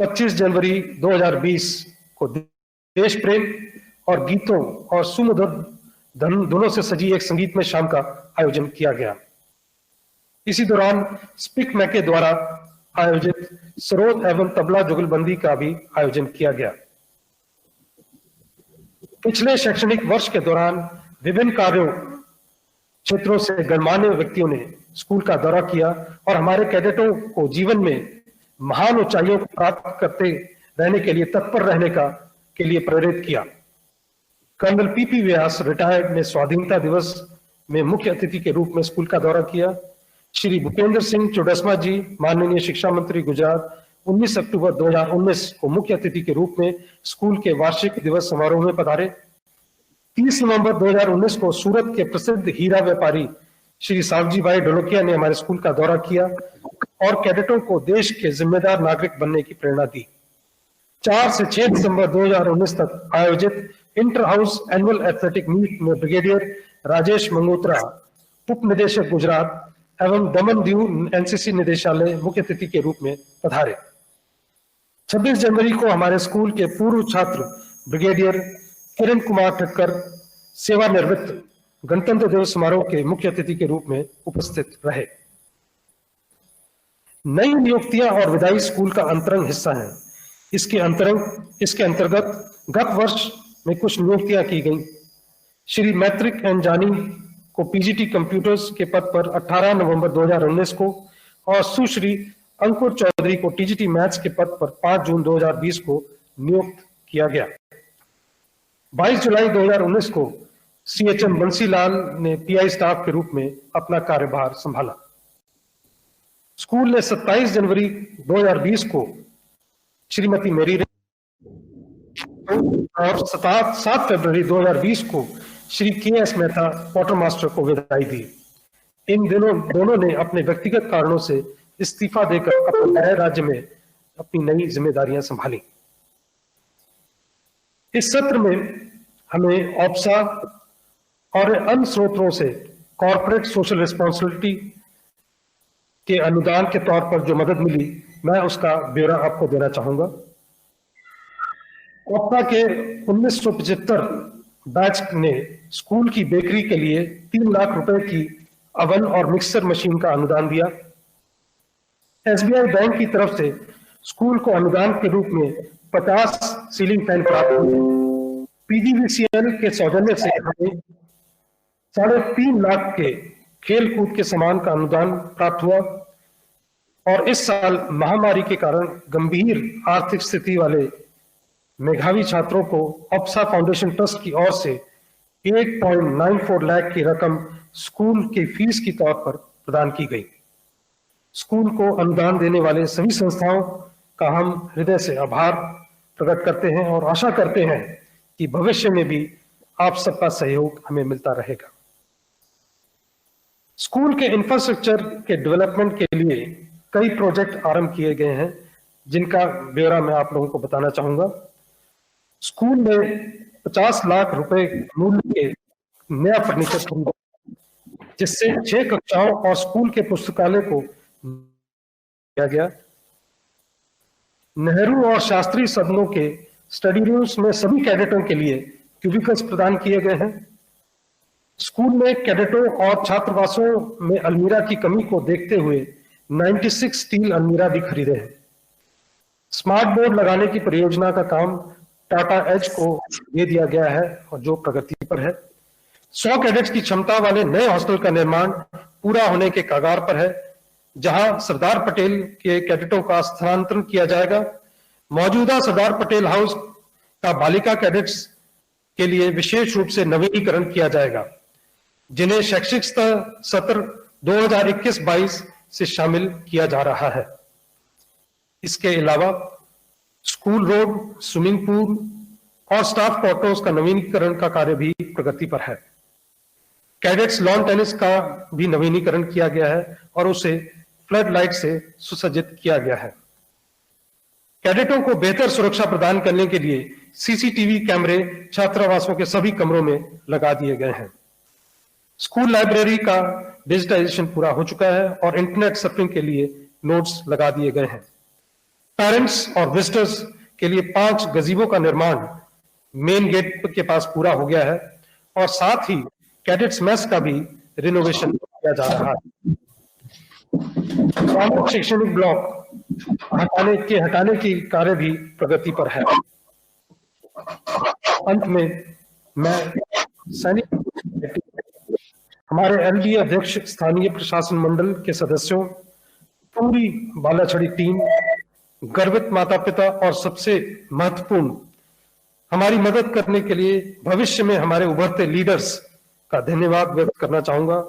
25 जनवरी 2020 को देश प्रेम और गीतों और सुमधुर धुनों से सजी एक संगीतमय शाम का आयोजन किया गया। इसी दौरान स्पीक मैके द्वारा आयोजित सरोद एवं तबला जुगलबंदी का भी आयोजन किया गया। पिछले शैक्षणिक वर्ष के दौरान विभिन्न कार्यों क्षेत्रों से गणमान्य व्यक्तियों ने स्कूल का दौरा किया और हमारे कैडेटों को जीवन में महान ऊंचाइयों को प्राप्त करते रहने के लिए तत्पर रहने के लिए प्रेरित किया। कर्नल PP व्यास रिटायर्ड ने स्वाधीनता दिवस में मुख्य अतिथि के रूप में स्कूल का दौरा किया। श्री भूपेंद्र सिंह चुडासमा जी, माननीय शिक्षा मंत्री गुजरात, 19 अक्टूबर 2019 को मुख्य अतिथि के रूप में स्कूल के वार्षिक दिवस समारोह में पधारे। 30 नवंबर 2019 को सूरत के प्रसिद्ध हीरा व्यापारी श्री सावजी भाई ढोलकिया ने हमारे स्कूल का दौरा किया और कैडेटों को देश के जिम्मेदार नागरिक बनने की प्रेरणा दी। 4 से 6 दिसंबर 2019 तक आयोजित inter house annual athletic meet में ब्रिगेडियर राजेश मंगोत्रा, उप निदेशक गुजरात एवं दमन दीव NCC निदेशालय मुख्य अतिथि के रूप में पधारे। 26 जनवरी को हमारे स्कूल के पूर्व छात्र ब्रिगेडियर किरण कुमार ठक्कर सेवानिवृत्त गणतंत्र दिवस समारोह के मुख्य अतिथि के रूप में उपस्थित रहे। नई नियुक्तियां और विदाई स्कूल का अंतरंग हिस्सा है। इसके अंतर्गत गत वर्ष में कुछ नियुक्तियां की गई। श्री मैत्रिक एन जानी को PGT कंप्यूटर्स के पद पर 18 नवंबर 2019 को और सुश्री अंकुर चौधरी को TGT मैथ्स के पद पर 5 जून 2020 को नियुक्त किया गया। 22 जुलाई 2019 को CHM बंसीलाल ने PI स्टाफ के रूप में अपना कार्यभार संभाला। स्कूल ने 27 जनवरी 2020 को श्रीमती मेरी और 7 फरवरी 2020 को Shri KS. Mehta quarter master को विदाई दी। इन दिनों दोनों ने अपने व्यक्तिगत कारणों से इस्तीफा देकर अपने नए राज्य में अपनी नई जिम्मेदारियां संभाली। इस सत्र में हमें ऑप्सा और अन्य स्रोतों से कॉर्पोरेट सोशल रिस्पॉन्सिबिलिटी के अनुदान के तौर पर जो मदद मिली, मैं उसका ब्यौरा आपको देना चाहूंगा। ऑप्सा के 1975 बैच ने स्कूल की बेकरी के लिए 3 लाख रुपए की अवन और मिक्सर मशीन का अनुदान दिया। एसबीआई बैंक की तरफ से स्कूल को अनुदान के रूप में 50 सीलिंग फैन प्राप्त हुए। पीजीवीसीएल के सौजन्य से हमें 3.5 लाख के खेल कूद के सामान का अनुदान प्राप्त हुआ। और इस साल महामारी के कारण गंभीर आर्थिक स्थिति वाले मेधावी छात्रों को ऑप्सा फाउंडेशन ट्रस्ट की ओर से 8.94 लाख की रकम स्कूल की फीस के तौर पर प्रदान की गई। स्कूल को अनुदान देने वाले सभी संस्थाओं का हम हृदय से आभार प्रकट करते हैं और आशा करते हैं कि भविष्य में भी आप सबका सहयोग हमें मिलता रहेगा। स्कूल के इंफ्रास्ट्रक्चर के डेवलपमेंट के लिए कई प्रोजेक्ट आरंभ किए गए हैं, जिनका ब्यौरा मैं आप लोगों को बताना चाहूंगा। स्कूल में 50 लाख रुपए मूल्य के नया फर्नीचर खरीदा, जिससे 6 कक्षाओं और स्कूल के पुस्तकालय को किया गया। नेहरू और शास्त्री सदनों के स्टडी रूम्स में सभी कैडेटों के लिए क्यूबिकल्स प्रदान किए गए हैं। स्कूल में कैडेटों और छात्रावासों में अलमीरा की कमी को देखते हुए 96 स्टील अलमीरा भी खरीदे हैं। स्मार्ट बोर्ड लगाने की परियोजना का काम टाटा एज को दे दिया गया है और जो प्रगति पर है। 100 कैडेट्स की क्षमता वाले नए हॉस्टल का निर्माण पूरा होने के कगार पर है, जहां सरदार पटेल के कैडेटों का स्थानांतरण किया जाएगा। मौजूदा सरदार पटेल हाउस का बालिका कैडेट्स के लिए विशेष रूप से नवीनीकरण किया जाएगा, जिन्हें शैक्षिक सत्र 2021-22 से शामिल किया जा रहा है। इसके अलावा स्कूल रोड, स्विमिंग पूल और स्टाफ क्वार्टर्स का नवीनीकरण का कार्य भी प्रगति पर है। कैडेट्स लॉन टेनिस का भी नवीनीकरण किया गया है और उसे फ्लड लाइट से सुसज्जित किया गया है। कैडेटों को बेहतर सुरक्षा प्रदान करने के लिए सीसीटीवी कैमरे छात्रावासों के सभी कमरों में लगा दिए गए हैं। स्कूल लाइब्रेरी का डिजिटाइजेशन पूरा हो चुका है और इंटरनेट सर्फिंग के लिए नोट्स लगा दिए गए हैं। पेरेंट्स और विजिटर्स के लिए 5 गजीबों का निर्माण मेन गेट के पास पूरा हो गया है और साथ ही कैडेट्स मेस का भी रिनोवेशन किया जा रहा है। शैक्षणिक ब्लॉक हटाने की कार्य भी प्रगति पर है। अंत में मैं सैनिक हमारे एलडी अध्यक्ष, स्थानीय प्रशासन मंडल के सदस्यों, पूरी बालाछड़ी टीम, गर्वित माता पिता और सबसे महत्वपूर्ण हमारी मदद करने के लिए भविष्य में हमारे उभरते लीडर्स का धन्यवाद व्यक्त करना चाहूंगा।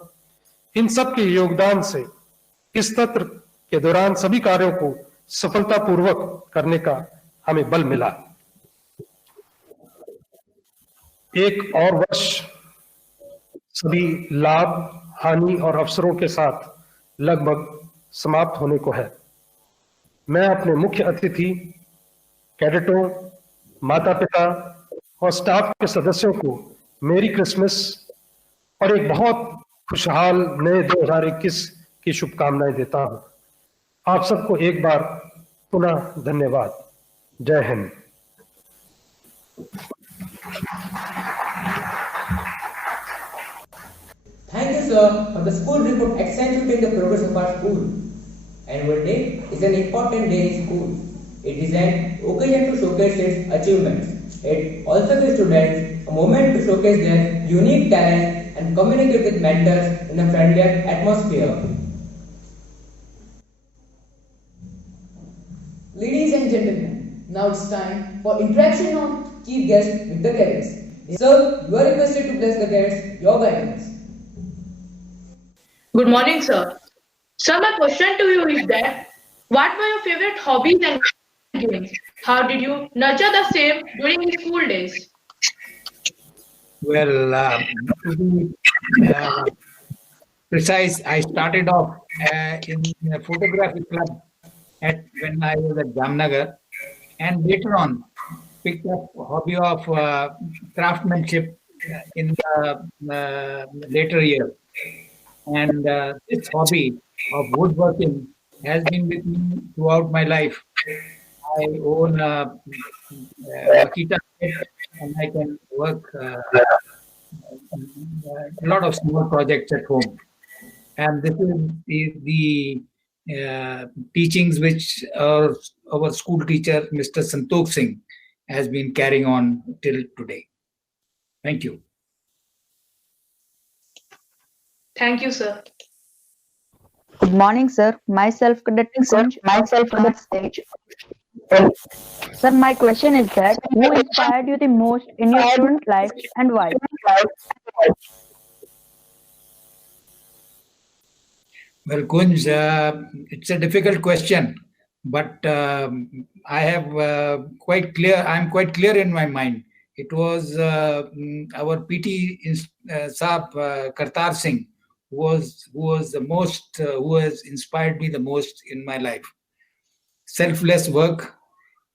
इन सब के योगदान से इस सत्र के दौरान सभी कार्यों को सफलतापूर्वक करने का हमें बल मिला। एक और वर्ष सभी लाभ, हानि और अवसरों के साथ लगभग समाप्त होने को है। मैं अपने मुख्य अतिथि, कैडेटों, माता पिता और स्टाफ के सदस्यों को मेरी क्रिसमस और एक बहुत खुशहाल नए 2021 की शुभकामनाएं देता हूं। आप सबको एक बार पुनः धन्यवाद। जय Hind. Thank you, sir, for the school report accentuating the progress of our school. Annual Day is an important day in school. It is an occasion to showcase its achievements. It also gives students a moment to showcase their unique talents and communicate with mentors in a friendlier atmosphere. Ladies and gentlemen, now it's time for interaction of chief guest with the cadets. Sir, you are requested to bless the cadets, your guidance. Good morning, sir. So my question to you is that what were your favorite hobbies and games? How did you nurture the same during your school days? Well, to be precise, I started off in a photography club when I was at Jamnagar, and later on picked up a hobby of craftsmanship in the later years. And this hobby of woodworking has been with me throughout my life. I own a Makita set, and I can work a lot of small projects at home. And this is the teachings which our school teacher, Mr. Santokh Singh, has been carrying on till today. Thank you. Thank you, sir. Good morning, sir. Myself, Cadet Kunj, from stage. Sir, my question is that who inspired you the most in your student life and why? Well, Kunj, it's a difficult question, but I have I'm quite clear in my mind. It was our PT Saab Kartar Singh who has inspired me the most in my life. Selfless work,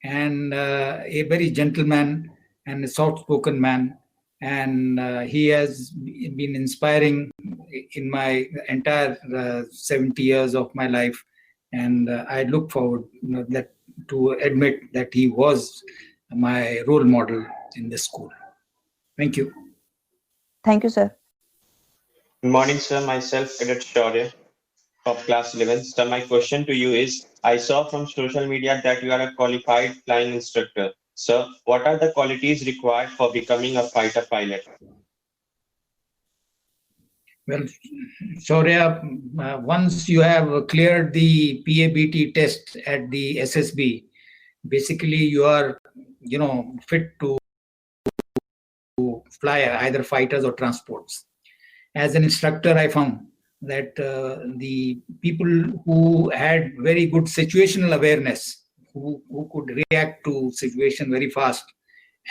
and a very gentleman and a soft-spoken man, and he has been inspiring in my entire 70 years of my life, and I look forward to admit that he was my role model in the school. Thank you. Thank you, sir. Good morning, sir. Myself, Cadet Shaurya of class 11. Sir, my question to you is, I saw from social media that you are a qualified flying instructor. Sir, what are the qualities required for becoming a fighter pilot? Well, Shaurya, once you have cleared the PABT test at the SSB, basically you are, fit to fly either fighters or transports. As an instructor, I found that the people who had very good situational awareness, who could react to situation very fast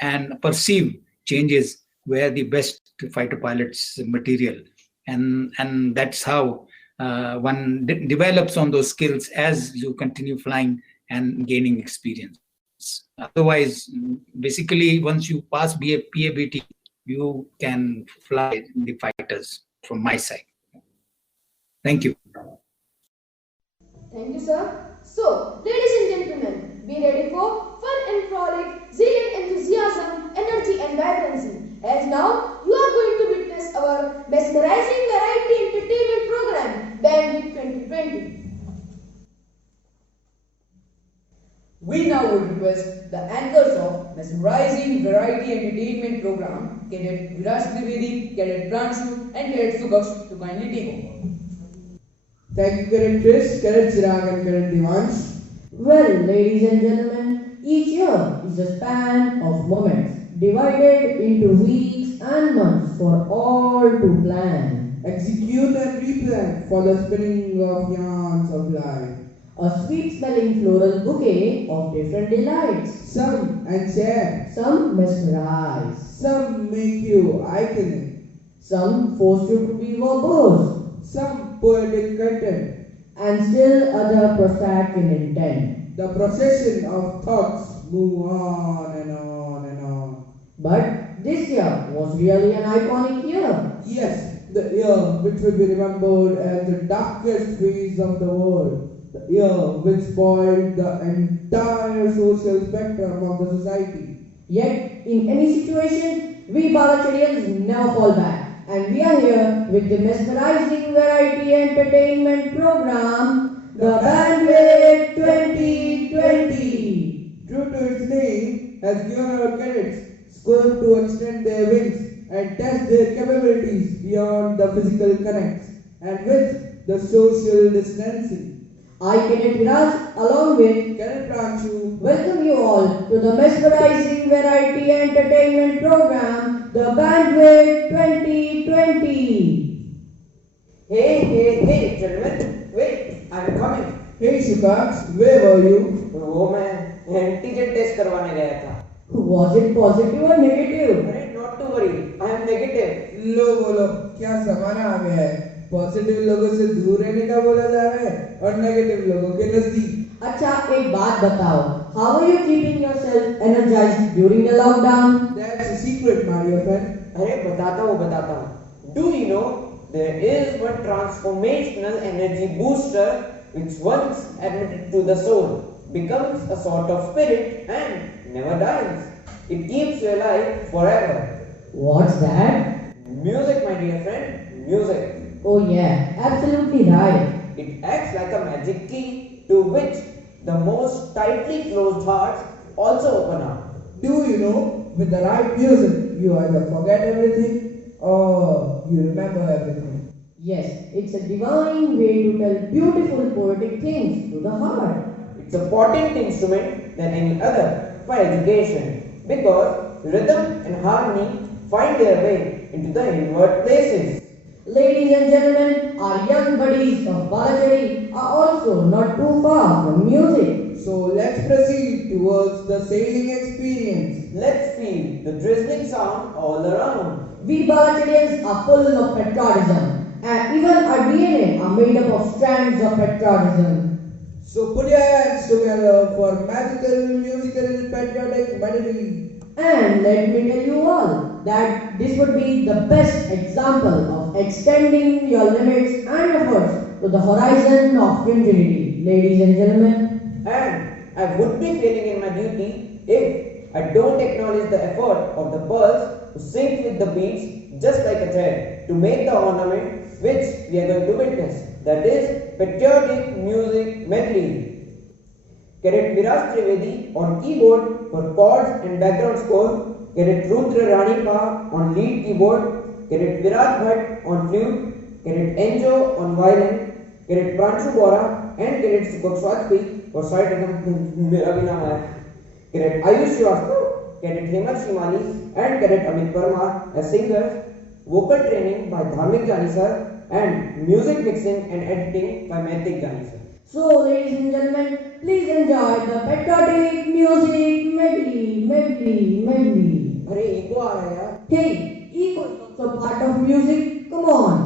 and perceive changes, were the best fighter pilots material. And that's how one develops on those skills as you continue flying and gaining experience. Otherwise, basically, once you pass PABT, you can fly the fighters from my side. Thank you. Thank you, sir. So, ladies and gentlemen, be ready for fun and frolic, zeal and enthusiasm, energy and vibrancy. As now, you are going to witness our mesmerizing variety entertainment program, Bandwidth 2020. We now would request the anchors of mesmerizing variety entertainment program, Cadet Viraj Trivedi, Cadet Pranshu, and Cadet Subaksh to kindly take over. Thank you, Cadet Chris, Cadet Chirag, and Cadet Devansh. Well, ladies and gentlemen, each year is a span of moments divided into weeks and months for all to plan, execute and replan for the spinning of yarns of life. A sweet-smelling floral bouquet of different delights. Some enchant, some mesmerize, some make you iconic, some force you to be verbose, some poetic content, and still other prosaic in intent. The procession of thoughts move on and on and on. But this year was really an iconic year. Yes, the year which will be remembered as the darkest phase of the world. The year which spoiled the entire social spectrum of the society. Yet, in any situation, we Balacharians never fall back. And we are here with the mesmerizing variety entertainment program, the Bandwidth 2020. True to its name, has given our cadets scope to extend their wings and test their capabilities beyond the physical connects and with the social distancing. I, Cadet Viraj, along with Cadet Pranshu, welcome you all to the mesmerizing variety entertainment program, the Bandwidth 2020. Hey, gentlemen, wait. I'm coming. Hey Sukant, where were you? वो मैं antigen test करवाने गया था. Was it positive or negative? अरे not to worry, I am negative. लो बोलो, क्या जमाना आ गया है? पॉजिटिव लोगों से दूर रहने का बोला जा रहा है और नेगेटिव लोगों के नजदीक. अच्छा एक बात बताओ, how are you keeping yourself energized during the lockdown? That's a secret, my dear friend. अरे बताता हूँ. Do you know there is one transformational energy booster which once admitted to the soul becomes a sort of spirit and never dies. It keeps you alive forever. What's that? Music, my dear friend, music. Oh yeah, absolutely right. It acts like a magic key to which the most tightly closed hearts also open up. Do you know, with the right music, you either forget everything or you remember everything. Yes, it's a divine way to tell beautiful poetic things to the heart. It's a potent instrument than any other for education because rhythm and harmony find their way into the inward places. Ladies and gentlemen, our young buddies of Balachari are also not too far from music. So let's proceed towards the sailing experience. Let's feel the drizzling sound all around. We Balacharians are full of patriotism, and even our DNA are made up of strands of patriotism. So put your hands together for magical, musical, patriotic melody. And let me tell you all that this would be the best example of extending your limits and efforts to the horizon of infinity, ladies and gentlemen. And I would be failing in my duty if I don't acknowledge the effort of the pearls to sync with the beats just like a thread to make the ornament which we are going to witness. That is patriotic music medley. Cadet Viraj Trivedi on keyboard for chords and background score. Cadet Rudra Ranipa on lead keyboard. Cadet Viraj Bhatt on flute. Cadet Enjo on violin. Cadet Pranshu Bora and Cadet Sukhak Swajpi for side rhythm. मेरा भी नाम है. Cadet Ayush Srivastava, Cadet Hemant Shimali and Cadet Amit Parmar as singers. Vocal training by Dharmik Jani sir and music mixing and editing by Maitik Jani sir. So, ladies and gentlemen, please enjoy the patriotic music medley. अरे ego आ रहा है यार. Hey, ego is also part of music. Come on.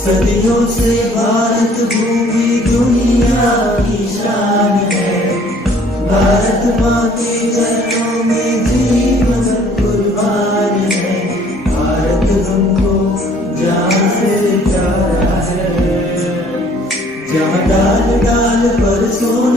सदियों से भारत भूमि दुनिया की शान है। भारत माँ के चरणों में जीवन कुर्बान है। भारत हमको जान से प्यारा है। जहाँ डाल डाल पर सोना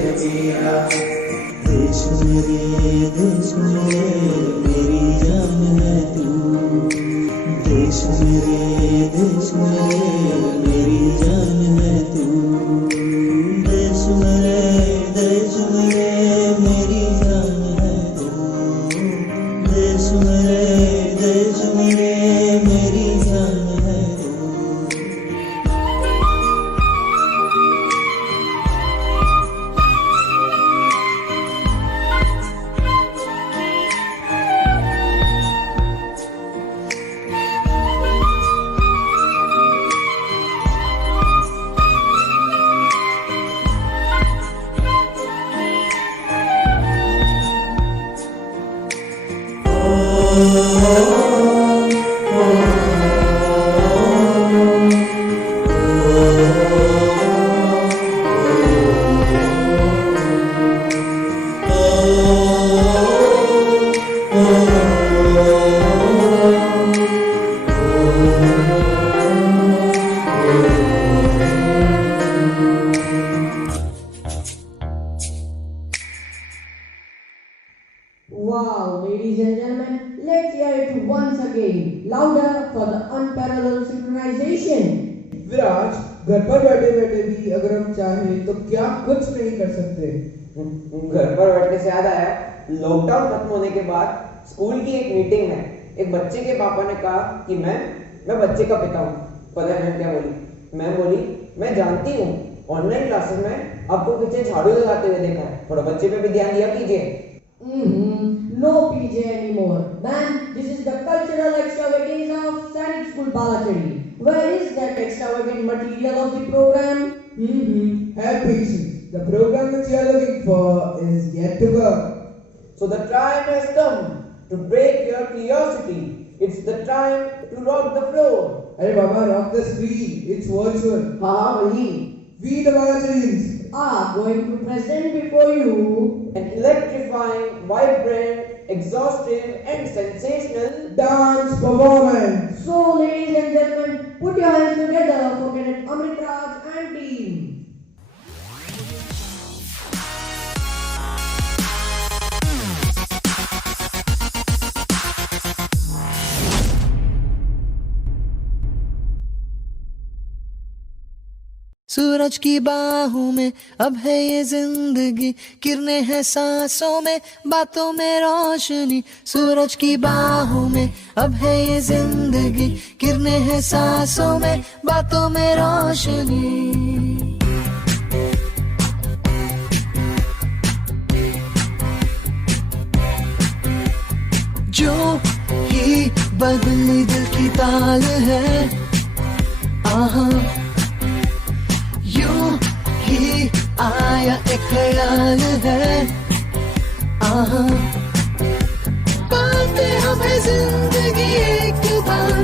है मेरा। देश मेरे मेरी जान है तू। देश मेरे मेरी जान है तू। देश मेरे मेरी जान है तू। देश मेरे मेरी जान है तू। Wow, ladies and gentlemen, let's hear it once again, louder for the unparalleled synchronization. विराज, घर पर बैठे बैठे भी अगर हम चाहें तो क्या कुछ नहीं कर सकते। घर पर बैठने से याद आया, लॉकडाउन खत्म होने के बाद स्कूल की एक मीटिंग में एक बच्चे के पापा ने कहा कि मैं बच्चे का पिता हूँ। पता है मैम क्या बोली? मैम बोली, मैं जानती हूँ ऑनलाइन क्लासेस में आपको पीछे झाड़ू लगाते हुए देखा है, थोड़ा बच्चे पे भी ध्यान दिया कीजिए। No PJ anymore. Man, this is the cultural extravaganza of Sainik School Balachadi. Where is that extravagant material of the program? Have patience. The program that you are looking for is yet to come. So the time has come to break your curiosity. It's the time to rock the floor. Hey Baba, rock the screen. It's virtual. We the Balachadins are going to present before you an electrifying, vibrant, exhaustive and sensational dance performance. So ladies and gentlemen, put your hands together for Cadet Amritraj and team. सूरज की बाहों में अब है ये जिंदगी, किरणें हैं सांसों में, बातों में रोशनी। सूरज की बाहों में अब है ये जिंदगी, किरणें हैं सांसों में, बातों में रोशनी। जो ही बदली दिल की ताल है, आहा यूं ही आया एक ख्याल है, आहा पाते हमें जिंदगी एक बार,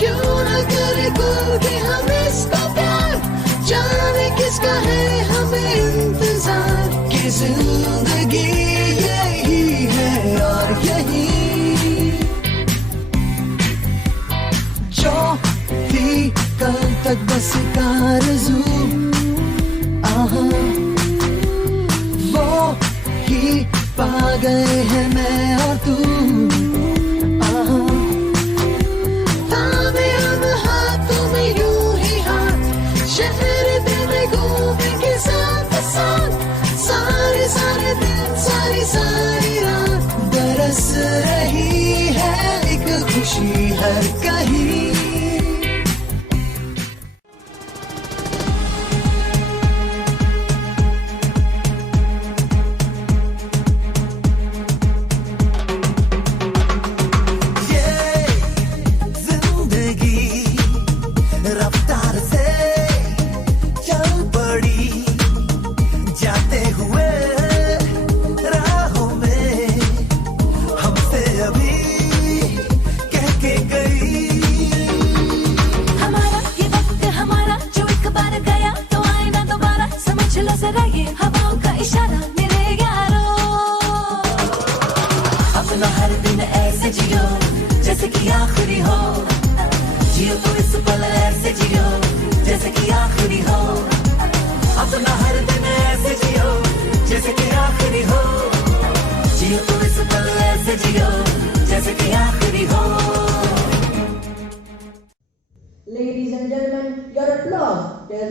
क्यों न करे कोई भी हम इसका प्यार। जाने किसका है हमें इंतजार, कि जिंदगी यही है और यही। जो भी कल तक बस आरज़ू, वो ही पा गए हैं मैं और तू। थामे हम हाथों में यूं ही हाथ, शहर दिल में घूमेंगे साथ साथ। सारे सारे दिन सारी सारी रात, बरस रही है एक खुशी हर कहीं।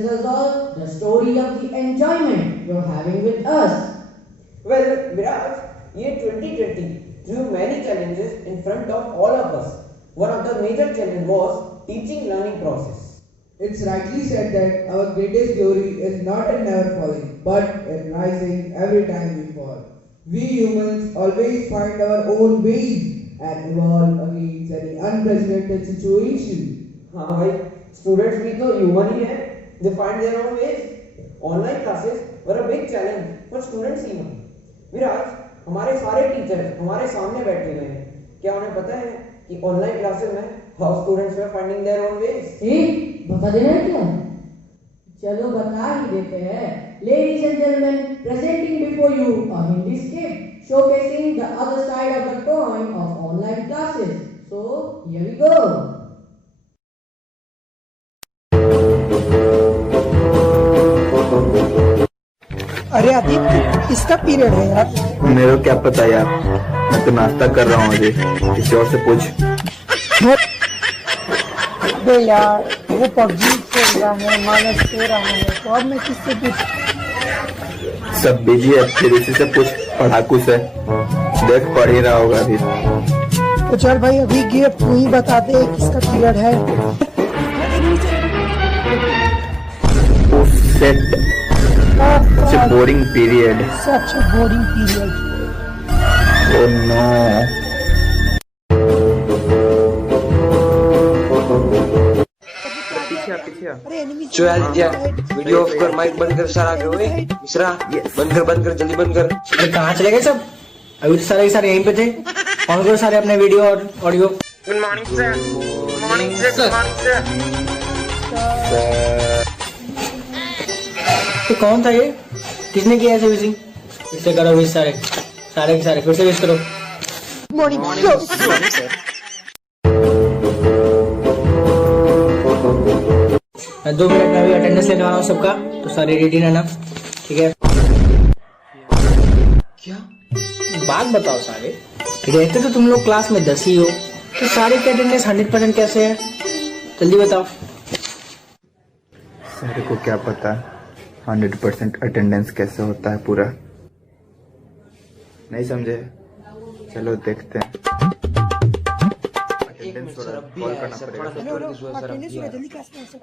tells us all the story of the enjoyment you're having with us. Well, Viraj, year 2020 threw many challenges in front of all of us. One of the major challenges was teaching learning process. It's rightly said that our greatest glory is not in never falling, but in rising every time we fall. We humans always find our own ways and evolve against any unprecedented situation. हाँ भाई, students भी तो human ही हैं. They find their own ways. Online classes were a big challenge for students even. विराज, हमारे सारे teachers हमारे सामने बैठे हुए हैं. क्या उन्हें पता है कि ऑनलाइन क्लासेस में how students were finding their own ways? बता देना है क्या? चलो बता ही देते हैं. Ladies and gentlemen, presenting before you a Hindi skit showcasing the other side of the coin of online classes. So here we go. अरे आदित्य, किसका पीरियड है यार? मेरे को क्या पता यार, मैं तो नाश्ता कर रहा हूँ अभी. किसी और से पूछ. अबे यार, वो पबजी खेल रहा है, मानस सो रहा है, तो अब मैं किससे पूछ? सब बिजी है, फिर इसी से पूछ. पढ़ाकू से देख, पढ़ ही रहा होगा अभी. तो चल भाई, अभी गिफ्ट तू ही बता दे किसका पीरियड है. Set such a boring period. Such a boring period. Oh no. चो यार, वीडियो ऑफ कर, माइक बंद कर, सारा आगे. ओए मिश्रा, बंद कर जल्दी बंद कर. अरे कहाँ चले गए सब? अभी तो सारे सारे यहीं पे थे. ऑन करो सारे अपने वीडियो और audio. Good morning sir. Good morning sir. Good morning sir. तो कौन था ये? किसने किया ऐसे विजिंग? इससे करो विश सारे के सारे फिर से विश करो. Morning sir. 2 मिनट में अभी अटेंडेंस लेने वाला हूँ सबका, तो सारे रेडी रहना. ठीक है? क्या बात बताओ सारे, रहते तो तुम लोग क्लास में 10 ही हो, तो सारे की अटेंडेंस 100% कैसे है? जल्दी बताओ. सारे को क्या पता 100% अटेंडेंस कैसे होता है पूरा. नहीं समझे? चलो देखते हैं. अटेंडेंस थोड़ा कॉल करना पड़ेगा.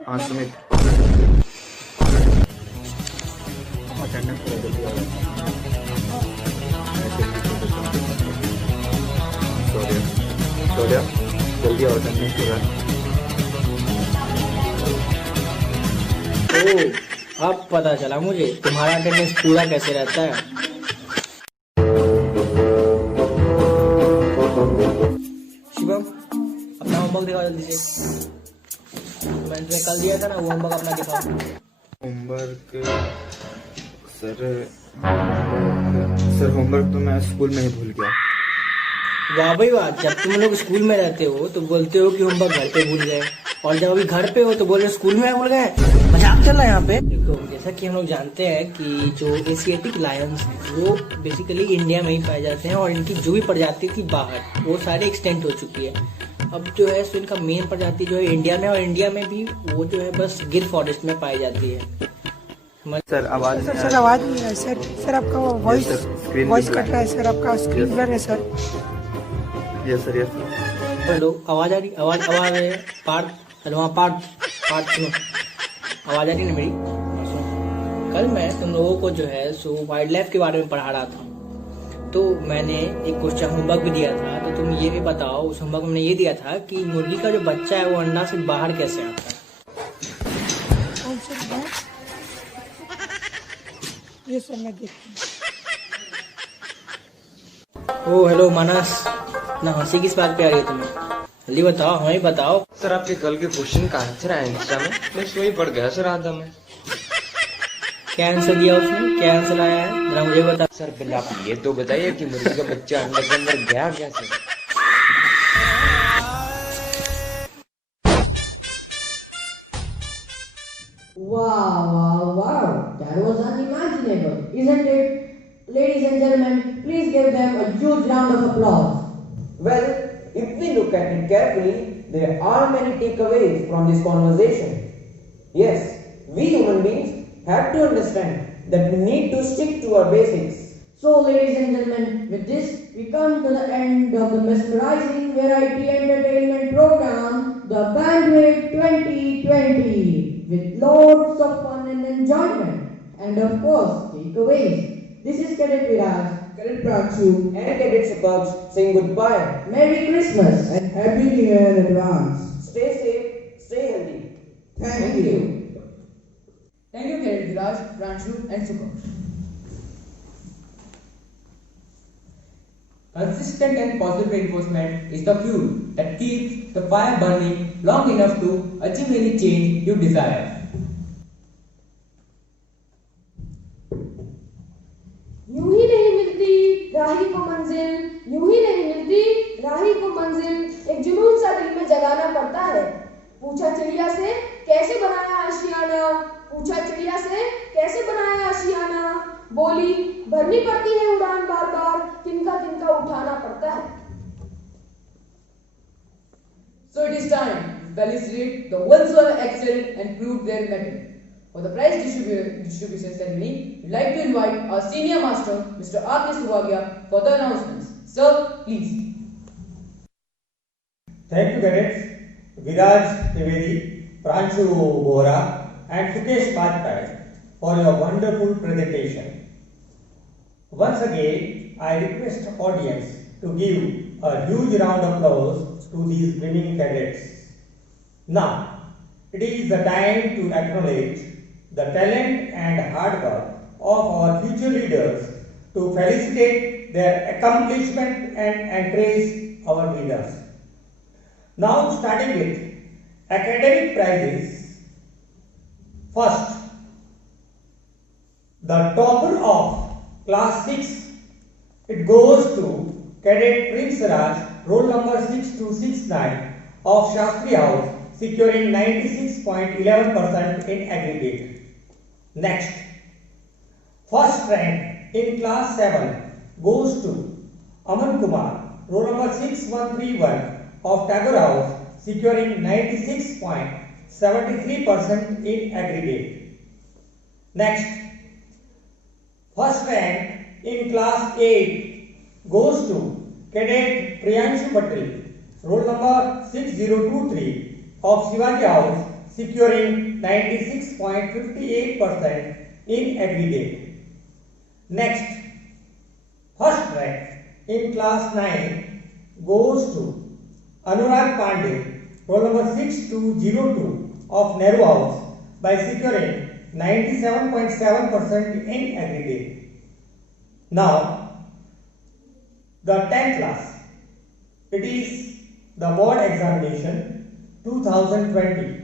हाँ सुमित, अटेंडेंस थोड़ा जल्दी आओ. जल्दी आओ, अटेंडेंस पूरा. अब पता चला मुझे तुम्हारा अटेंडेंस पूरा कैसे रहता है. शिवम, अपना होमवर्क दिखाओ जल्दी से. मैंने तुम्हें कल दिया था ना, वो होमवर्क अपना दिखाओ. होमवर्क सर होमवर्क तो मैं स्कूल में ही भूल गया. वाह भाई वाह, जब तुम लोग स्कूल में रहते हो तो बोलते हो कि होमवर्क घर पे भूल गए, और जब अभी घर पे हो तो बोल रहे स्कूल में भूल गए. मजाक चल रहा है यहाँ पे. देखो, जैसा कि हम लोग जानते हैं कि जो एशियाटिक लायंस वो बेसिकली इंडिया में ही पाए जाते हैं, और इनकी जो भी प्रजाति थी बाहर वो सारे एक्सटेंट हो चुकी है. अब जो है सो इनका मेन प्रजाति जो है इंडिया में, और इंडिया में भी वो जो है बस गिर फॉरेस्ट में पाई जाती है. सर आवाज सर आवाज नहीं है सर. सर आपका वॉइस कट रहा है सर. आपका स्क्रीन ब्लर है सर. Yes sir. हेलो, आवाज आ रही? आवाज है. Part, hello. हाँ पार्ट सुनो, आवाज आ रही ना मेरी? सुनो, कल मैं तुम लोगों को जो है सो वाइल्ड लाइफ के बारे में पढ़ा रहा था, तो मैंने एक क्वेश्चन होमवर्क भी दिया था. तो तुम ये भी बताओ, उस होमवर्क में मैंने ये दिया था कि मुर्गी का जो बच्चा है वो अंडा से बाहर कैसे आता है. ये सर मैं देखता हूँ. ओ हेलो मानस, ना हंसी किस बात पे आ रही है तुम्हें? जल्दी बताओ, हमें बताओ. सर आपके कल के क्वेश्चन का आंसर आया इंस्टा में, मैं सोई पड़ गया सर आधा में. क्या आंसर दिया उसने? क्या आंसर आया है जरा मुझे बता. सर पहले आप ये तो बताइए कि मुर्गी का बच्चा अंडे के अंदर गया कैसे? Wow, that was unimaginable, isn't it? Ladies and gentlemen, please give them a huge round of applause. Well, if we look at it carefully, there are many takeaways from this conversation. Yes, we human beings have to understand that we need to stick to our basics. So, ladies and gentlemen, with this, we come to the end of the mesmerizing variety entertainment program, the Bandwidth 2020, with loads of fun and enjoyment, and of course, takeaways. This is Cadet Viraj, Cadet Prachu, And Cadet Subhash saying goodbye. Merry Christmas, and Happy New Year in advance. Stay safe, stay healthy. Thank you. Thank you, Cadet Viraj, Pranshu, and Subhash. Consistent and positive reinforcement is the fuel that keeps the fire burning long enough to achieve any change you desire. यूं ही नहीं मिलती राही को मंजिल, यूं ही नहीं मिलती राही को मंजिल, एक जुनून सा दिल में जगाना पड़ता है। पूछा चिड़िया से कैसे बनाया आशियाना, पूछा चिड़िया से कैसे बनाया आशियाना, बोली भरनी पड़ती है उड़ान बार बार, तिनका तिनका उठाना पड़ता है। So it is time to felicitate the ones who have excelled and proved their mettle. For the prize distribution ceremony, we'd like to invite our senior master, Mr. R.K. Suvagia, for the announcements. Sir, please. Thank you, cadets. Viraj Trivedi, Pranshu Bohra, and Sukesh Bajpai for your wonderful presentation. Once again, I request the audience to give a huge round of applause to these winning cadets. Now, it is the time to acknowledge the talent and hard work of our future leaders, to felicitate their accomplishment and encourage our leaders. Now, starting with academic prizes. First, the topper of class 6, it goes to Cadet Prince Raj, roll number 6269 of Shastri House, securing 96.11% in aggregate. Next, first rank in class 7 goes to Aman Kumar, roll number 6131 of Tagore House, securing 96.73% in aggregate. Next, first rank in class 8 goes to Cadet Priyanshu Patel, roll number 6023 of Shivaji House, securing 96.58% in aggregate. Next, first rank in class 9 goes to Anurag Pandey, roll number 6202 of Nehru House, by securing 97.7% in aggregate. Now, the 10th class, it is the board examination 2020,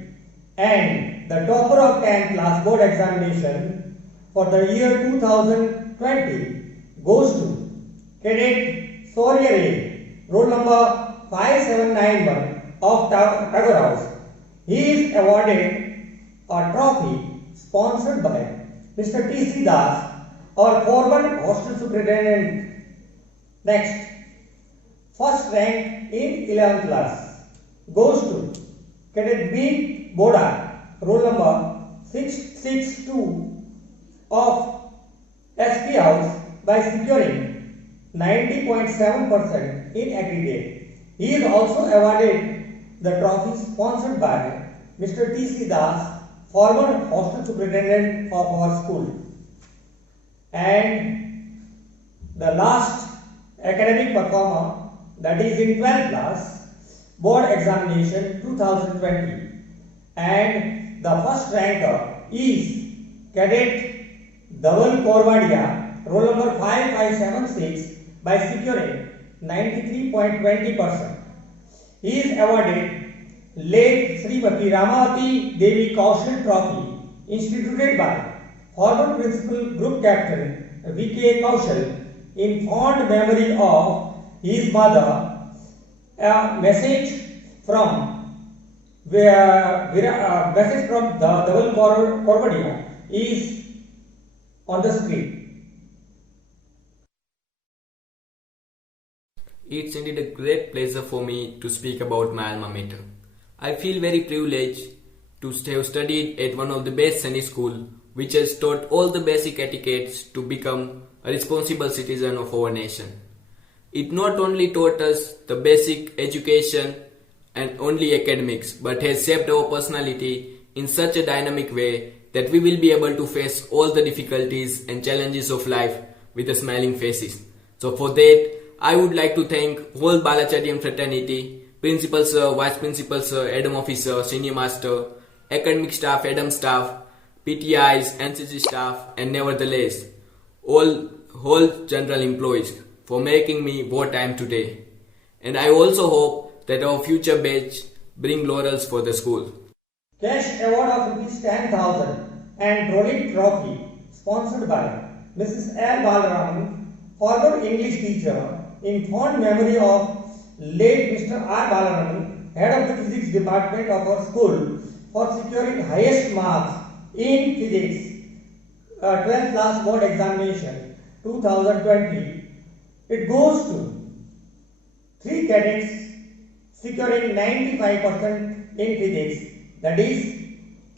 and the topper of 10th class board examination for the year 2020 goes to Cadet Saurya Ray, roll number 5791 of Tagore House. He is awarded a trophy sponsored by Mr. T.C. Das, our former hostel superintendent. Next, first rank in 11th class goes to Cadet B. Boda, roll number 662 of SP House, by securing 90.7% in aggregate. He is also awarded the trophy sponsored by Mr. T.C. Das, former hostel superintendent of our school. And the last academic performer, that is in 12th class, board examination 2020, and the first ranker is Cadet Dhaval Korvadia, roll number 5576, by securing 93.20%. He is awarded late Srimati Ramavati Devi Kaushal Trophy, instituted by former principal group captain V.K. Kaushal, in fond memory of his mother. A message from Dhaval Korvadia is on the screen. It's indeed a great pleasure for me to speak about my alma mater. I feel very privileged to have studied at one of the best Sunny school, which has taught all the basic etiquettes to become a responsible citizen of our nation. It not only taught us the basic education and only academics, but has shaped our personality in such a dynamic way that we will be able to face all the difficulties and challenges of life with a smiling faces. So for that, I would like to thank whole Balacharyan fraternity, Principal Sir, Vice Principal Sir, Adam Officer, Senior Master, academic staff, Adam staff, PTIs, NCC staff, and nevertheless, whole general employees for making me what I am today. And I also hope that our future batch bring laurels for the school. Cash award of rupees 10,000 and rolling trophy sponsored by Mrs. L. Balaraman, former English teacher, in fond memory of late Mr. R. Balaraman, head of the physics department of our school, for securing highest marks in physics 12th class board examination 2020. It goes to 3 cadets securing 95% in physics, that is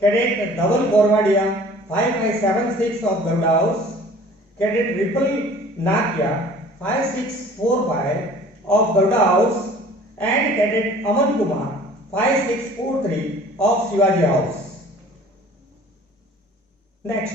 Cadet Dhaval Korvadia 5576 of Garuda House, Cadet Ripple Nakia 5645 of Garuda House, and Cadet Aman Kumar 5643 of Shivaji House. Next,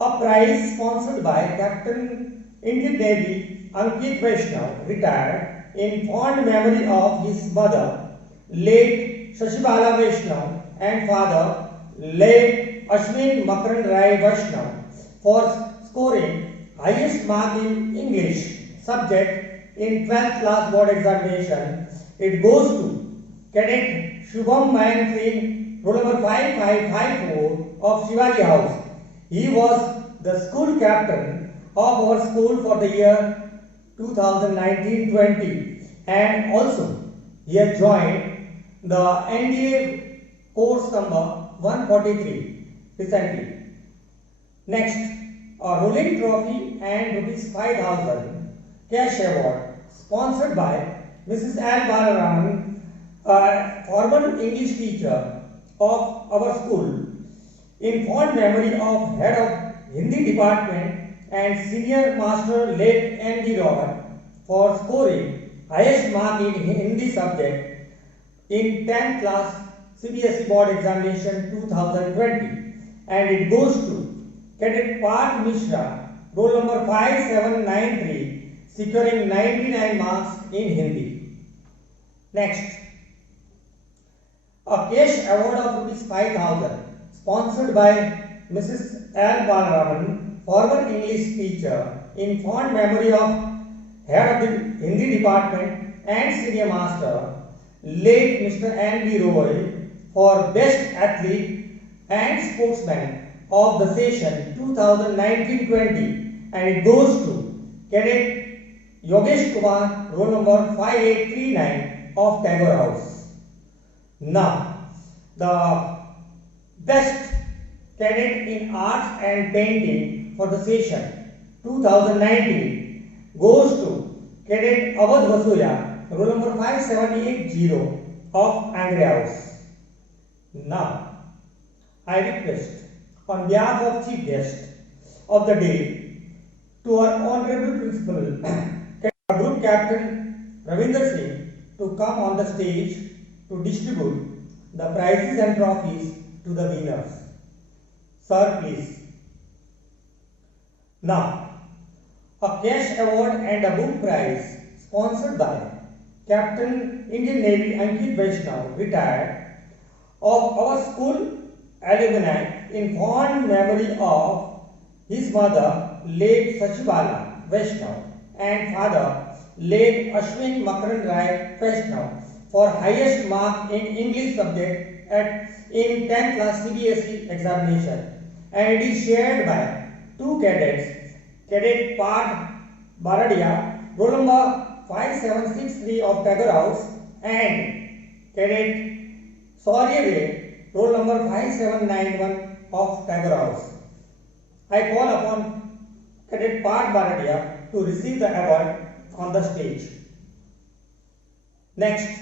a prize sponsored by Captain Indian Navy Ankit Vaishnav, retired, in fond memory of his mother, late Shashibala Vaishnav, and father, late Ashwin Makaran Rai Vaishnav, for scoring highest mark in English subject in 12th class board examination. It goes to Cadet Shubham Mayan Singh, roll number 5554 of Shivaji House. He was the school captain of our school for the year 2019-20, and also he has joined the NDA course number 143 recently. Next, a rolling trophy and rupees 5,000 cash award sponsored by Mrs. L. Balaraman, a former English teacher of our school, in fond memory of head of Hindi department and senior master late N.D. Robert, for scoring highest mark in Hindi subject in 10th class CBSE board examination 2020, and it goes to Cadet Parth Mishra, roll number 5793, securing 99 marks in Hindi. Next, a cash award of rupees 5,000 sponsored by Mrs. L. Balaraman, former English teacher, in fond memory of head of the Hindi department and senior master, late Mr. N.B. Roy, for best athlete and sportsman of the session 2019-20, and it goes to Cadet Yogesh Kumar, roll number 5839 of Tagore House. Now, the best cadet in arts and painting for the session 2019 goes to Cadet Awadh Vasuya, roll number 5780 of Angre House. Now, I request on behalf of Chief Guest of the day to our Honorable Principal, Group Captain Ravinder Singh, to come on the stage to distribute the prizes and trophies to the winners. Sir, please. Now, a cash award and a book prize sponsored by Captain Indian Navy Ankit Vaishnav, retired, of our school alumni, in fond memory of his mother, late Sachibala Vaishnav, and father, late Ashwin Makaran Rai Vaishnav, for highest mark in English subject in 10th class CBSE examination, and it is shared by 2 cadets, Cadet Parth Baradia, roll number 5763 of Tagore House, and Cadet Saurya, roll number 5791 of Tagore House. I call upon Cadet Parth Baradia to receive the award on the stage. Next,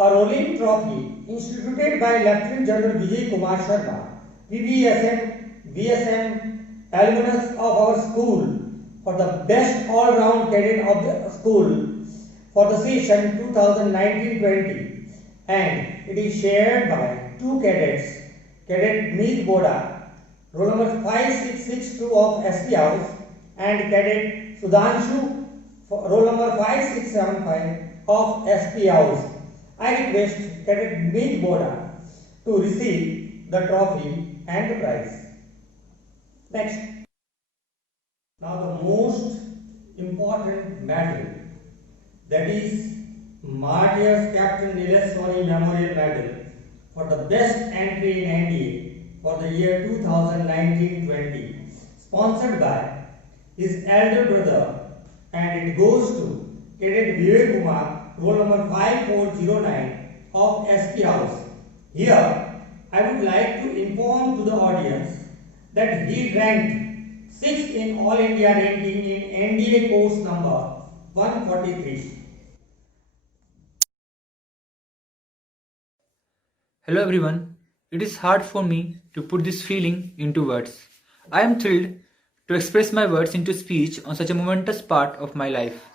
a rolling trophy instituted by Lieutenant General Vijay Kumar Sharma, PBSM, VSM, alumnus of our school for the best all-round cadet of the school for the session 2019-20, and it is shared by two cadets, Cadet Meet Boda, roll number 5662 of SP House, and Cadet Sudhanshu, roll number 5675 of SP House. I request Cadet Meet Boda to receive the trophy and the prize. Next. Now the most important medal, that is Martyrs Captain Nilesh Soni Memorial Medal for the best entry in NDA for the year 2019-20, sponsored by his elder brother, and it goes to Cadet Vivek Kumar, roll number 5409 of SP House. Here, I would like to inform to the audience that he ranked 6th in All India ranking in NDA course number 143. Hello everyone. It is hard for me to put this feeling into words. I am thrilled to express my words into speech on such a momentous part of my life.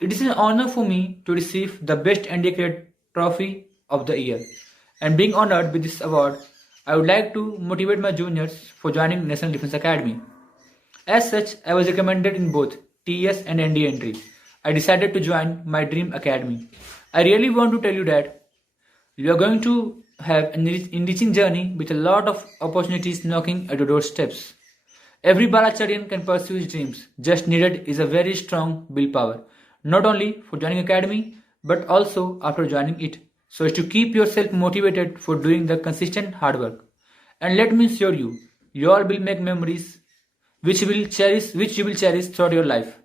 It is an honor for me to receive the Best NDA Cadet Trophy of the year. And being honored with this award, I would like to motivate my juniors for joining National Defence Academy. As such, I was recommended in both TS and NDA entry. I decided to join my dream academy. I really want to tell you that you are going to have an enriching journey with a lot of opportunities knocking at your doorsteps. Every Balacharian can pursue his dreams. Just needed is a very strong willpower, not only for joining academy, but also after joining it, so as to keep yourself motivated for doing the consistent hard work. And let me assure you, you all will make memories which you will cherish throughout your life.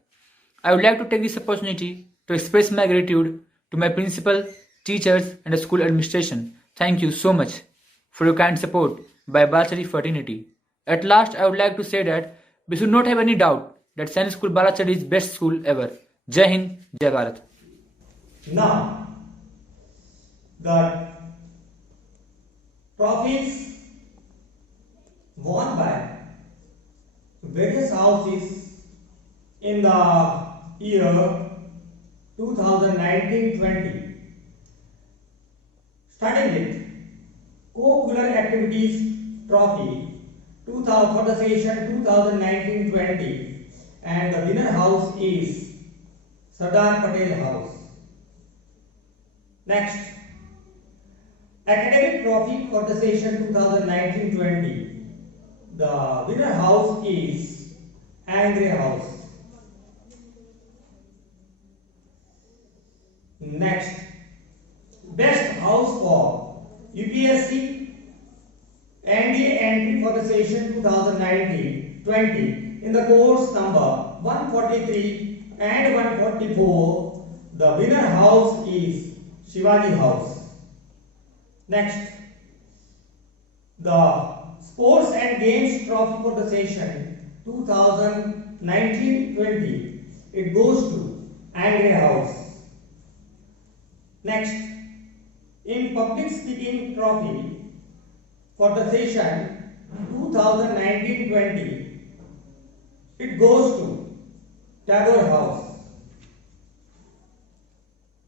I would like to take this opportunity to express my gratitude to my principal, teachers, and the school administration. Thank you so much for your kind support by Balachari fraternity. At last, I would like to say that we should not have any doubt that Sainik School Balachari is best school ever. Jai Hind, Jai Bharat. Now, the trophies won by various houses in the year 2019-20, starting with Co-curricular Activities Trophy for the session 2019-20, and the winner house is Sardar Patel House. Next, Academic Trophy for the session 2019-20. The winner house is Angre House. Next, Best House for UPSC NDA entry for the session 2019-20 in the course number 143 and 144. The winner house is Shivaji House. Next, the Sports and Games Trophy for the session 2019-20. It goes to Angre House. Next, in Public Speaking Trophy for the session 2019-20, it goes to Tagore House.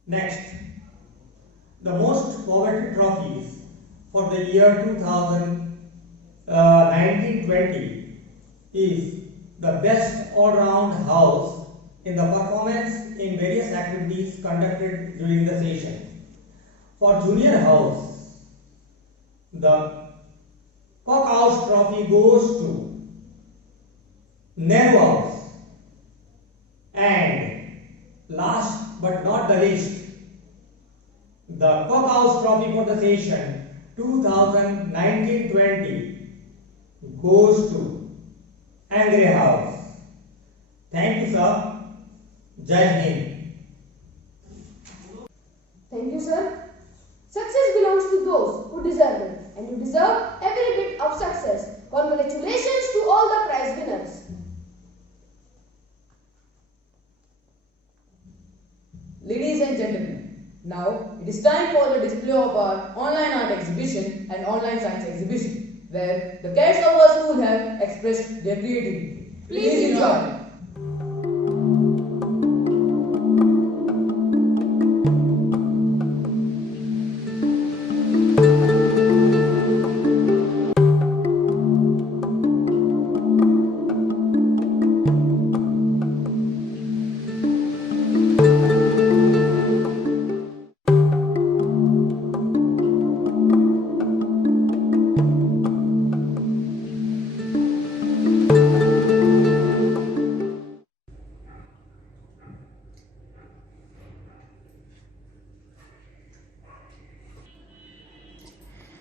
Next, the most coveted trophies for the year 2019-20 is the Best All-Round House in the performance in various activities conducted during the session. For Junior House, the Cock House Trophy goes to Nehru House. And last but not the least, the Cock House Trophy for the session 2019-20 goes to Angre House. Thank you, sir. Jai Hind. Thank you, sir. Success belongs to those who deserve it, and you deserve every bit of success. Congratulations to all the prize winners. Ladies and gentlemen, Now it is time for the display of our online art exhibition and online science exhibition, where the cadets of our school have expressed their creativity. Please enjoy.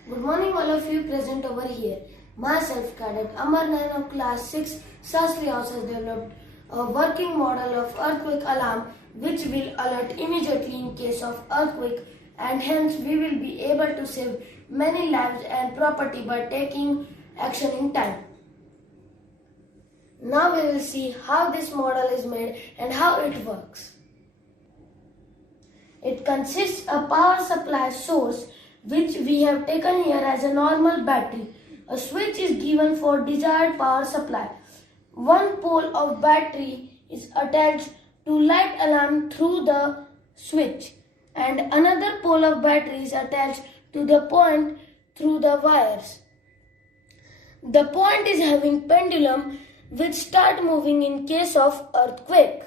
Good morning all of you present over here. Myself, Cadet Amar Nayan of class 6, Shastri House has developed a working model of earthquake alarm which will alert immediately in case of earthquake, and hence we will be able to save many lives and property by taking action in time. Now we will see how this model is made and how it works. It consists of a power supply source which we have taken here as a normal battery. A switch is given for desired power supply. One pole of battery is attached to light alarm through the switch, and another pole of battery is attached to the point through the wires. The point is having pendulum which start moving in case of earthquake.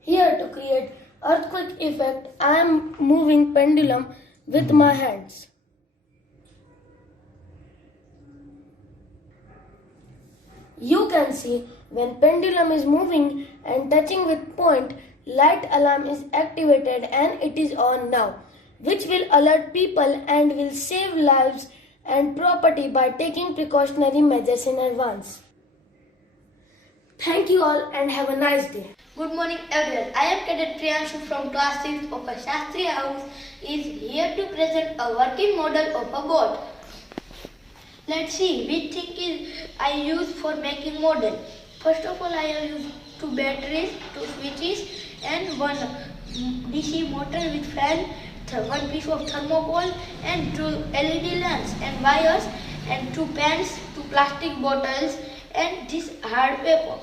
Here to create earthquake effect, I am moving pendulum with my hands. You can see when pendulum is moving and touching with point, light alarm is activated and it is on now, which will alert people and will save lives and property by taking precautionary measures in advance. Thank you all and have a nice day. Good morning everyone. I am Cadet Priyanshu from class 6 of a Shastri House is here to present a working model of a boat. Let's see which thing is I use for making model. First of all, I have used 2 batteries, 2 switches and 1 DC motor with fan, 1 piece of thermocol and 2 LED lamps and wires and 2 pans, 2 plastic bottles and this hard paper.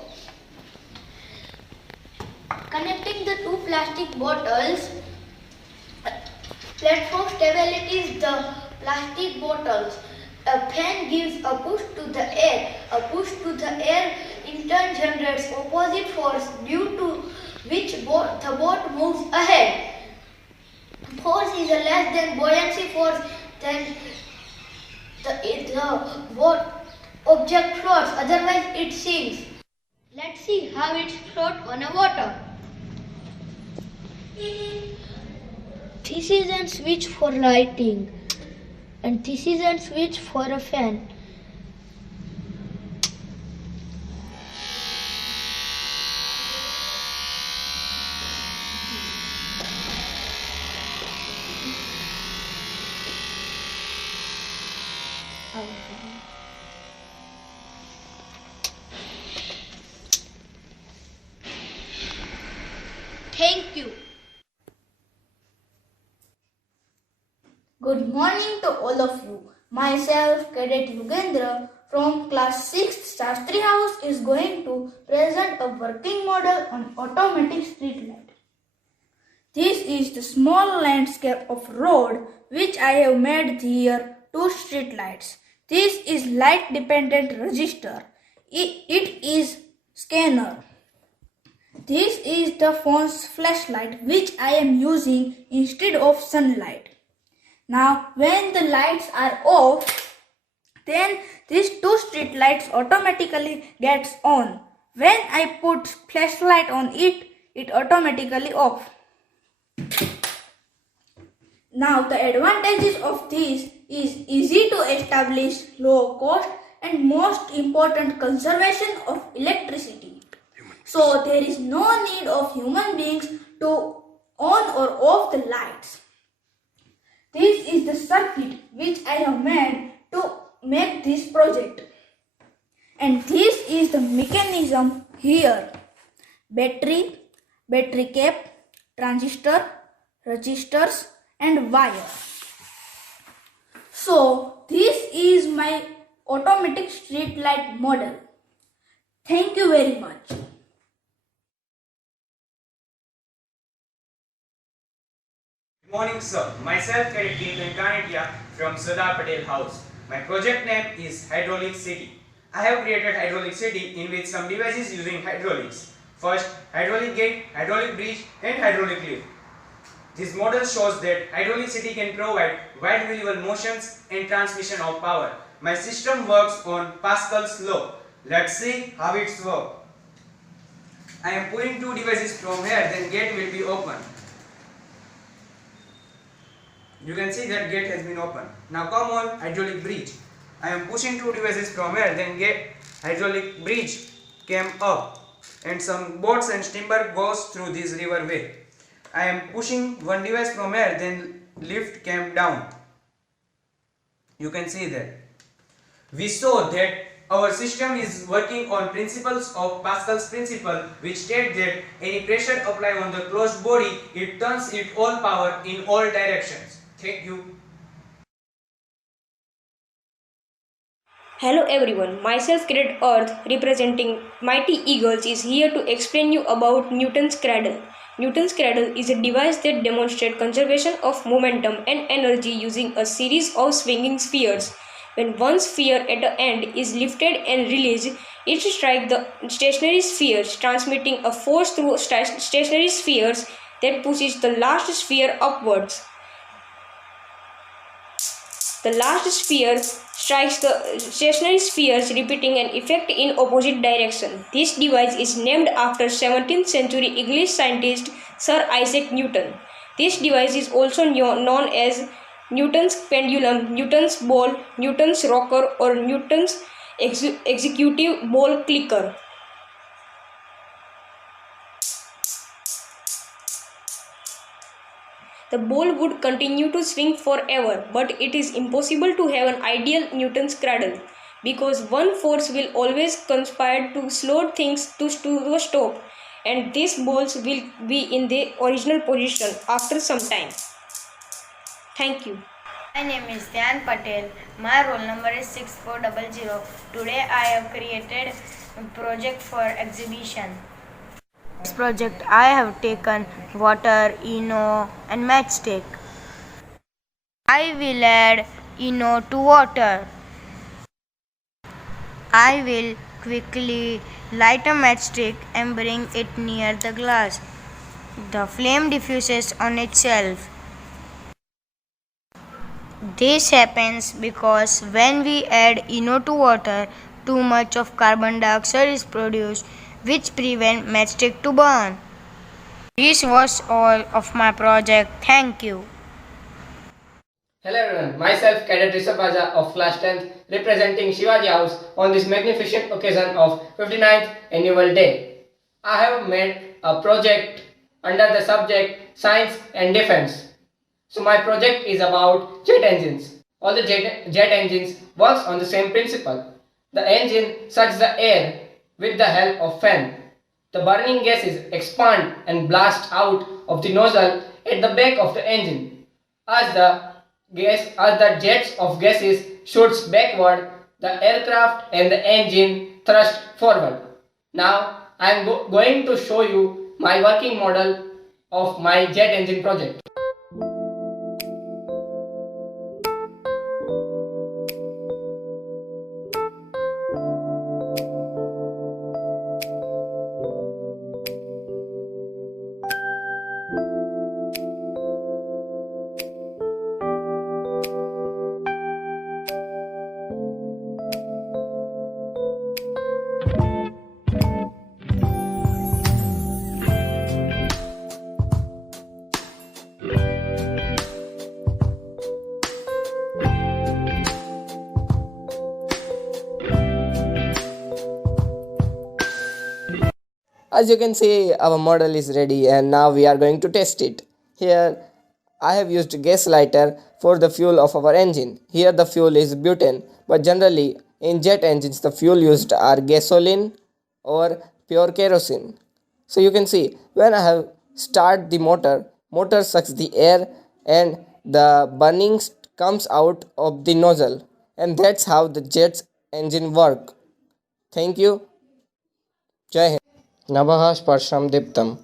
Connecting the 2 plastic bottles, platform stability is the plastic bottles. A fan gives a push to the air. A push to the air in turn generates opposite force due to which the boat moves ahead. Force is a less than buoyancy force, then the boat object floats, otherwise it sinks. Let's see how it floats on a water. This is a switch for lighting and this is a switch for a fan. Thank you. Good morning to all of you. Myself, Cadet Yugendra from class 6 Shastri House is going to present a working model on automatic street light. This is the small landscape of road which I have made here 2 street lights. This is light dependent resistor. It is scanner. This is the phone's flashlight which I am using instead of sunlight. Now when the lights are off, then these 2 street lights automatically gets on. When I put flashlight on it, it automatically off. Now the advantages of this is easy to establish, low cost and most important conservation of electricity. So there is no need of human beings to on or off the lights. This is the circuit which I have made to make this project. And this is the mechanism here. Battery cap, transistor, resistors and wire. So this is my automatic street light model. Thank you very much. Good morning, sir. Myself, Cadet Dean Venkanetia from Sardar Patel House. My project name is Hydraulic City. I have created Hydraulic City in which some devices using hydraulics. First, hydraulic gate, hydraulic bridge and hydraulic lift. This model shows that hydraulic city can provide wide variable motions and transmission of power. My system works on Pascal's law. Let's see how it works. I am pulling two devices from here, then gate will be open. You can see that gate has been opened. Now come on hydraulic bridge. I am pushing two devices from here, then gate hydraulic bridge came up and some boats and timber goes through this river way. I am pushing one device from here, then lift came down. You can see that. We saw that our system is working on principles of Pascal's principle, which state that any pressure applied on the closed body, it turns its all power in all directions. Thank you. Hello everyone, myself Cadet Earth representing Mighty Eagles is here to explain you about Newton's cradle. Newton's cradle is a device that demonstrates conservation of momentum and energy using a series of swinging spheres. When one sphere at the end is lifted and released, it strikes the stationary spheres, transmitting a force through stationary spheres that pushes the last sphere upwards. The last sphere strikes the stationary spheres, repeating an effect in opposite direction. This device is named after 17th century English scientist Sir Isaac Newton. This device is also known as Newton's pendulum, Newton's ball, Newton's rocker, or Newton's executive ball clicker. The ball would continue to swing forever, but it is impossible to have an ideal Newton's cradle because one force will always conspire to slow things to a stop, and these balls will be in their original position after some time. Thank you. My name is Dhyan Patel. My roll number is 6400. Today I have created a project for exhibition. This project I have taken water, Eno and matchstick. I will add Eno to water. I will quickly light a matchstick and bring it near the glass. The flame diffuses on itself. This happens because when we add Eno to water, too much of carbon dioxide is produced, which prevent matchstick to burn. This was all of my project. Thank you. Hello everyone, myself Cadet Rishabh Raja of class 10th representing Shivaji House on this magnificent occasion of 59th annual day. I have made a project under the subject Science and Defense. So my project is about jet engines. All the jet engines works on the same principle. The engine sucks the air with the help of fan. The burning gases expand and blast out of the nozzle at the back of the engine. As the jets of gases shoots backward, the aircraft and the engine thrust forward. Now I am going to show you my working model of my jet engine project. As you can see, our model is ready and now we are going to test it. Here I have used gas lighter for the fuel of our engine. Here the fuel is butane, but generally in jet engines the fuel used are gasoline or pure kerosene. So you can see when I have start the motor motor sucks the air and the burning comes out of the nozzle, and that's how the jet's engine work. Thank you. Jai Hind. Nabah Sparsham Diptam.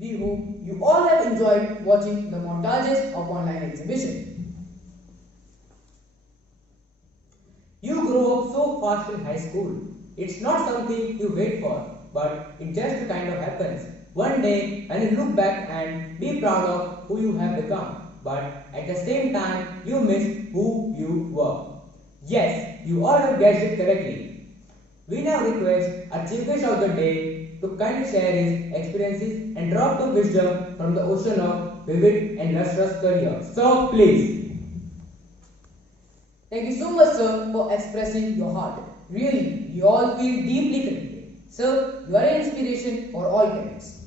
We hope you all have enjoyed watching the montages of online exhibition. You grow up so fast in high school. It's not something you wait for, but it just kind of happens. One day, and you look back and be proud of who you have become, but at the same time, you miss who you were. Yes, you all have guessed it correctly. We now request our Chief Guest of the Day to kindly share his experiences and drop some wisdom from the ocean of vivid and lustrous career. So please. Thank you so much, sir, for expressing your heart. Really, we all feel deeply connected. Sir, you are an inspiration for all cadets.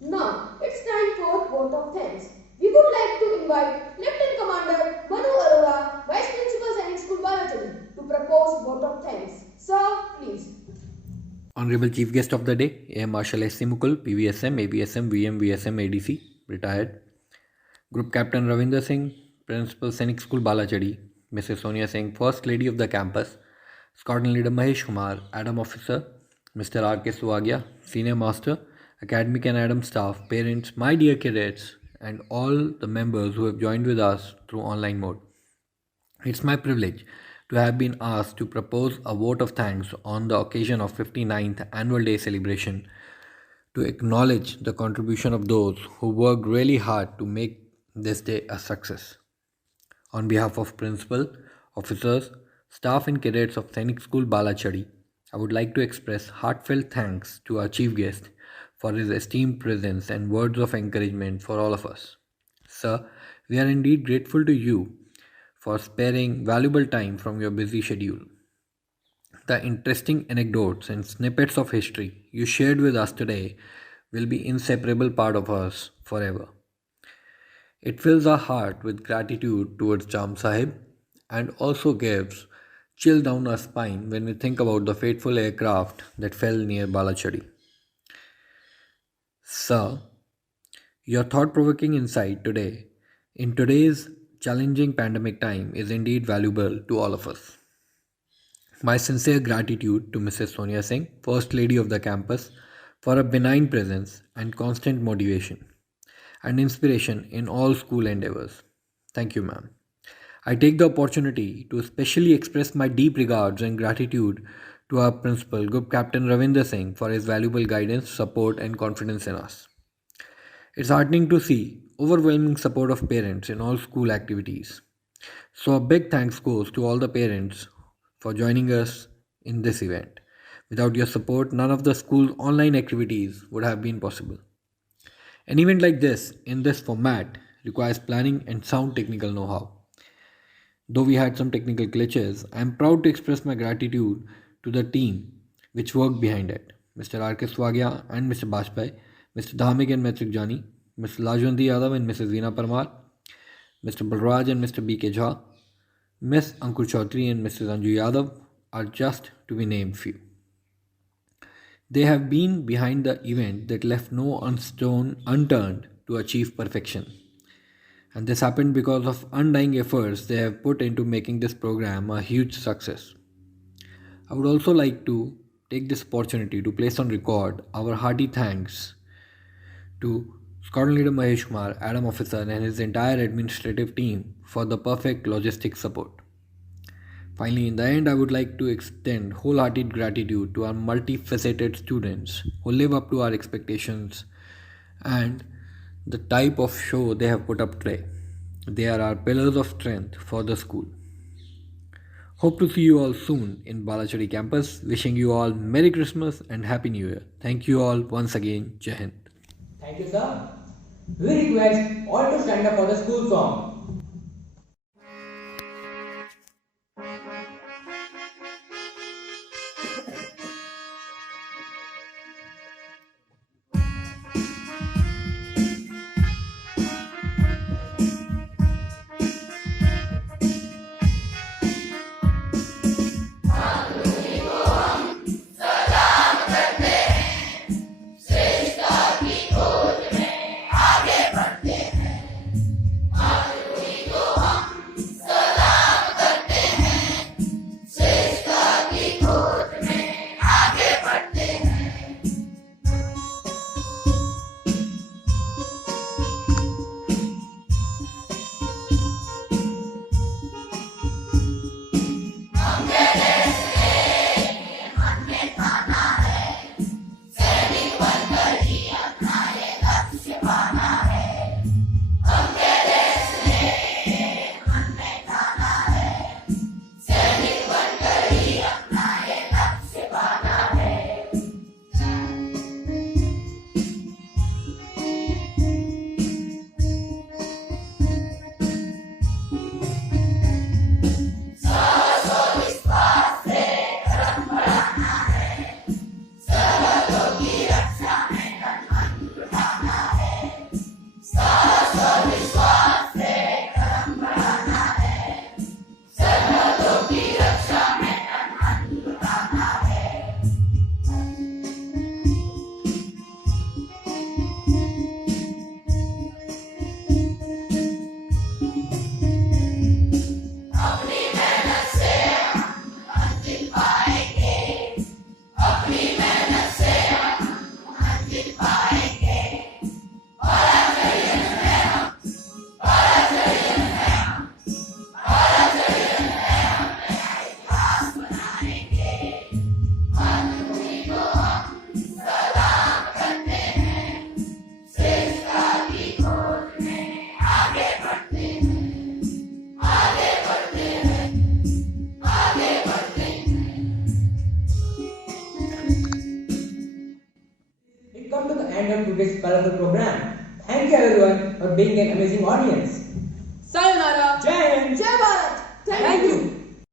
Now, it's time for vote of thanks. We would like to invite Lieutenant Commander Manu Arora, Vice Principal Sainik School Balachari, to propose vote of thanks. Sir, please. Honorable Chief Guest of the Day, Air Marshal S.C. Mukul, PVSM, ABSM, VM, VSM, ADC, retired. Group Captain Ravinder Singh, Principal Sainik School Balachadi, Mrs. Sonia Singh, First Lady of the campus, Squadron Leader Mahesh Kumar, Adam Officer, Mr. R.K. Suwagia, Senior Master, academic and Adam staff, parents, my dear cadets, and all the members who have joined with us through online mode. It's my privilege to have been asked to propose a vote of thanks on the occasion of 59th Annual Day celebration to acknowledge the contribution of those who worked really hard to make this day a success. On behalf of principal, officers, staff and cadets of Sainik School Balachadi, I would like to express heartfelt thanks to our chief guest for his esteemed presence and words of encouragement for all of us. Sir, we are indeed grateful to you for sparing valuable time from your busy schedule. The interesting anecdotes and snippets of history you shared with us today will be inseparable part of us forever. It fills our heart with gratitude towards Jam Sahib and also gives chill down our spine when we think about the fateful aircraft that fell near Balachadi. Sir, your thought-provoking insight today in today's challenging pandemic time is indeed valuable to all of us. My sincere gratitude to Mrs. Sonia Singh, First Lady of the campus, for a benign presence and constant motivation and inspiration in all school endeavors. Thank you, ma'am. I take the opportunity to especially express my deep regards and gratitude to our principal, Group Captain Ravinder Singh, for his valuable guidance, support, and confidence in us. It's heartening to see overwhelming support of parents in all school activities. So a big thanks goes to all the parents for joining us in this event. Without your support, none of the school's online activities would have been possible. An event like this, in this format, requires planning and sound technical know-how. Though we had some technical glitches, I am proud to express my gratitude to the team which worked behind it. Mr. R.K. Swagia and Mr. Bajpai, Mr. Dhamik and Maitrik Jani, Mr. Lajwandi Yadav and Mrs. Veena Parmar, Mr. Balraj and Mr. B.K. Jha, Ms. Ankur Chaudhary and Mrs. Anju Yadav are just to be named few. They have been behind the event that left no stone unturned to achieve perfection. And this happened because of undying efforts they have put into making this program a huge success. I would also like to take this opportunity to place on record our hearty thanks to Squadron Leader Mahesh Kumar, Adam Officer, and his entire administrative team for the perfect logistic support. Finally, in the end, I would like to extend wholehearted gratitude to our multifaceted students who live up to our expectations and the type of show they have put up today. They are our pillars of strength for the school. Hope to see you all soon in Balachadi campus. Wishing you all Merry Christmas and Happy New Year. Thank you all once again. Jai Hind. Thank you, sir. We request all to stand up for the school song. श्रेष्ठता की खोज में आगे बढ़ते हैं। colorful program. Thank you everyone for being an amazing audience.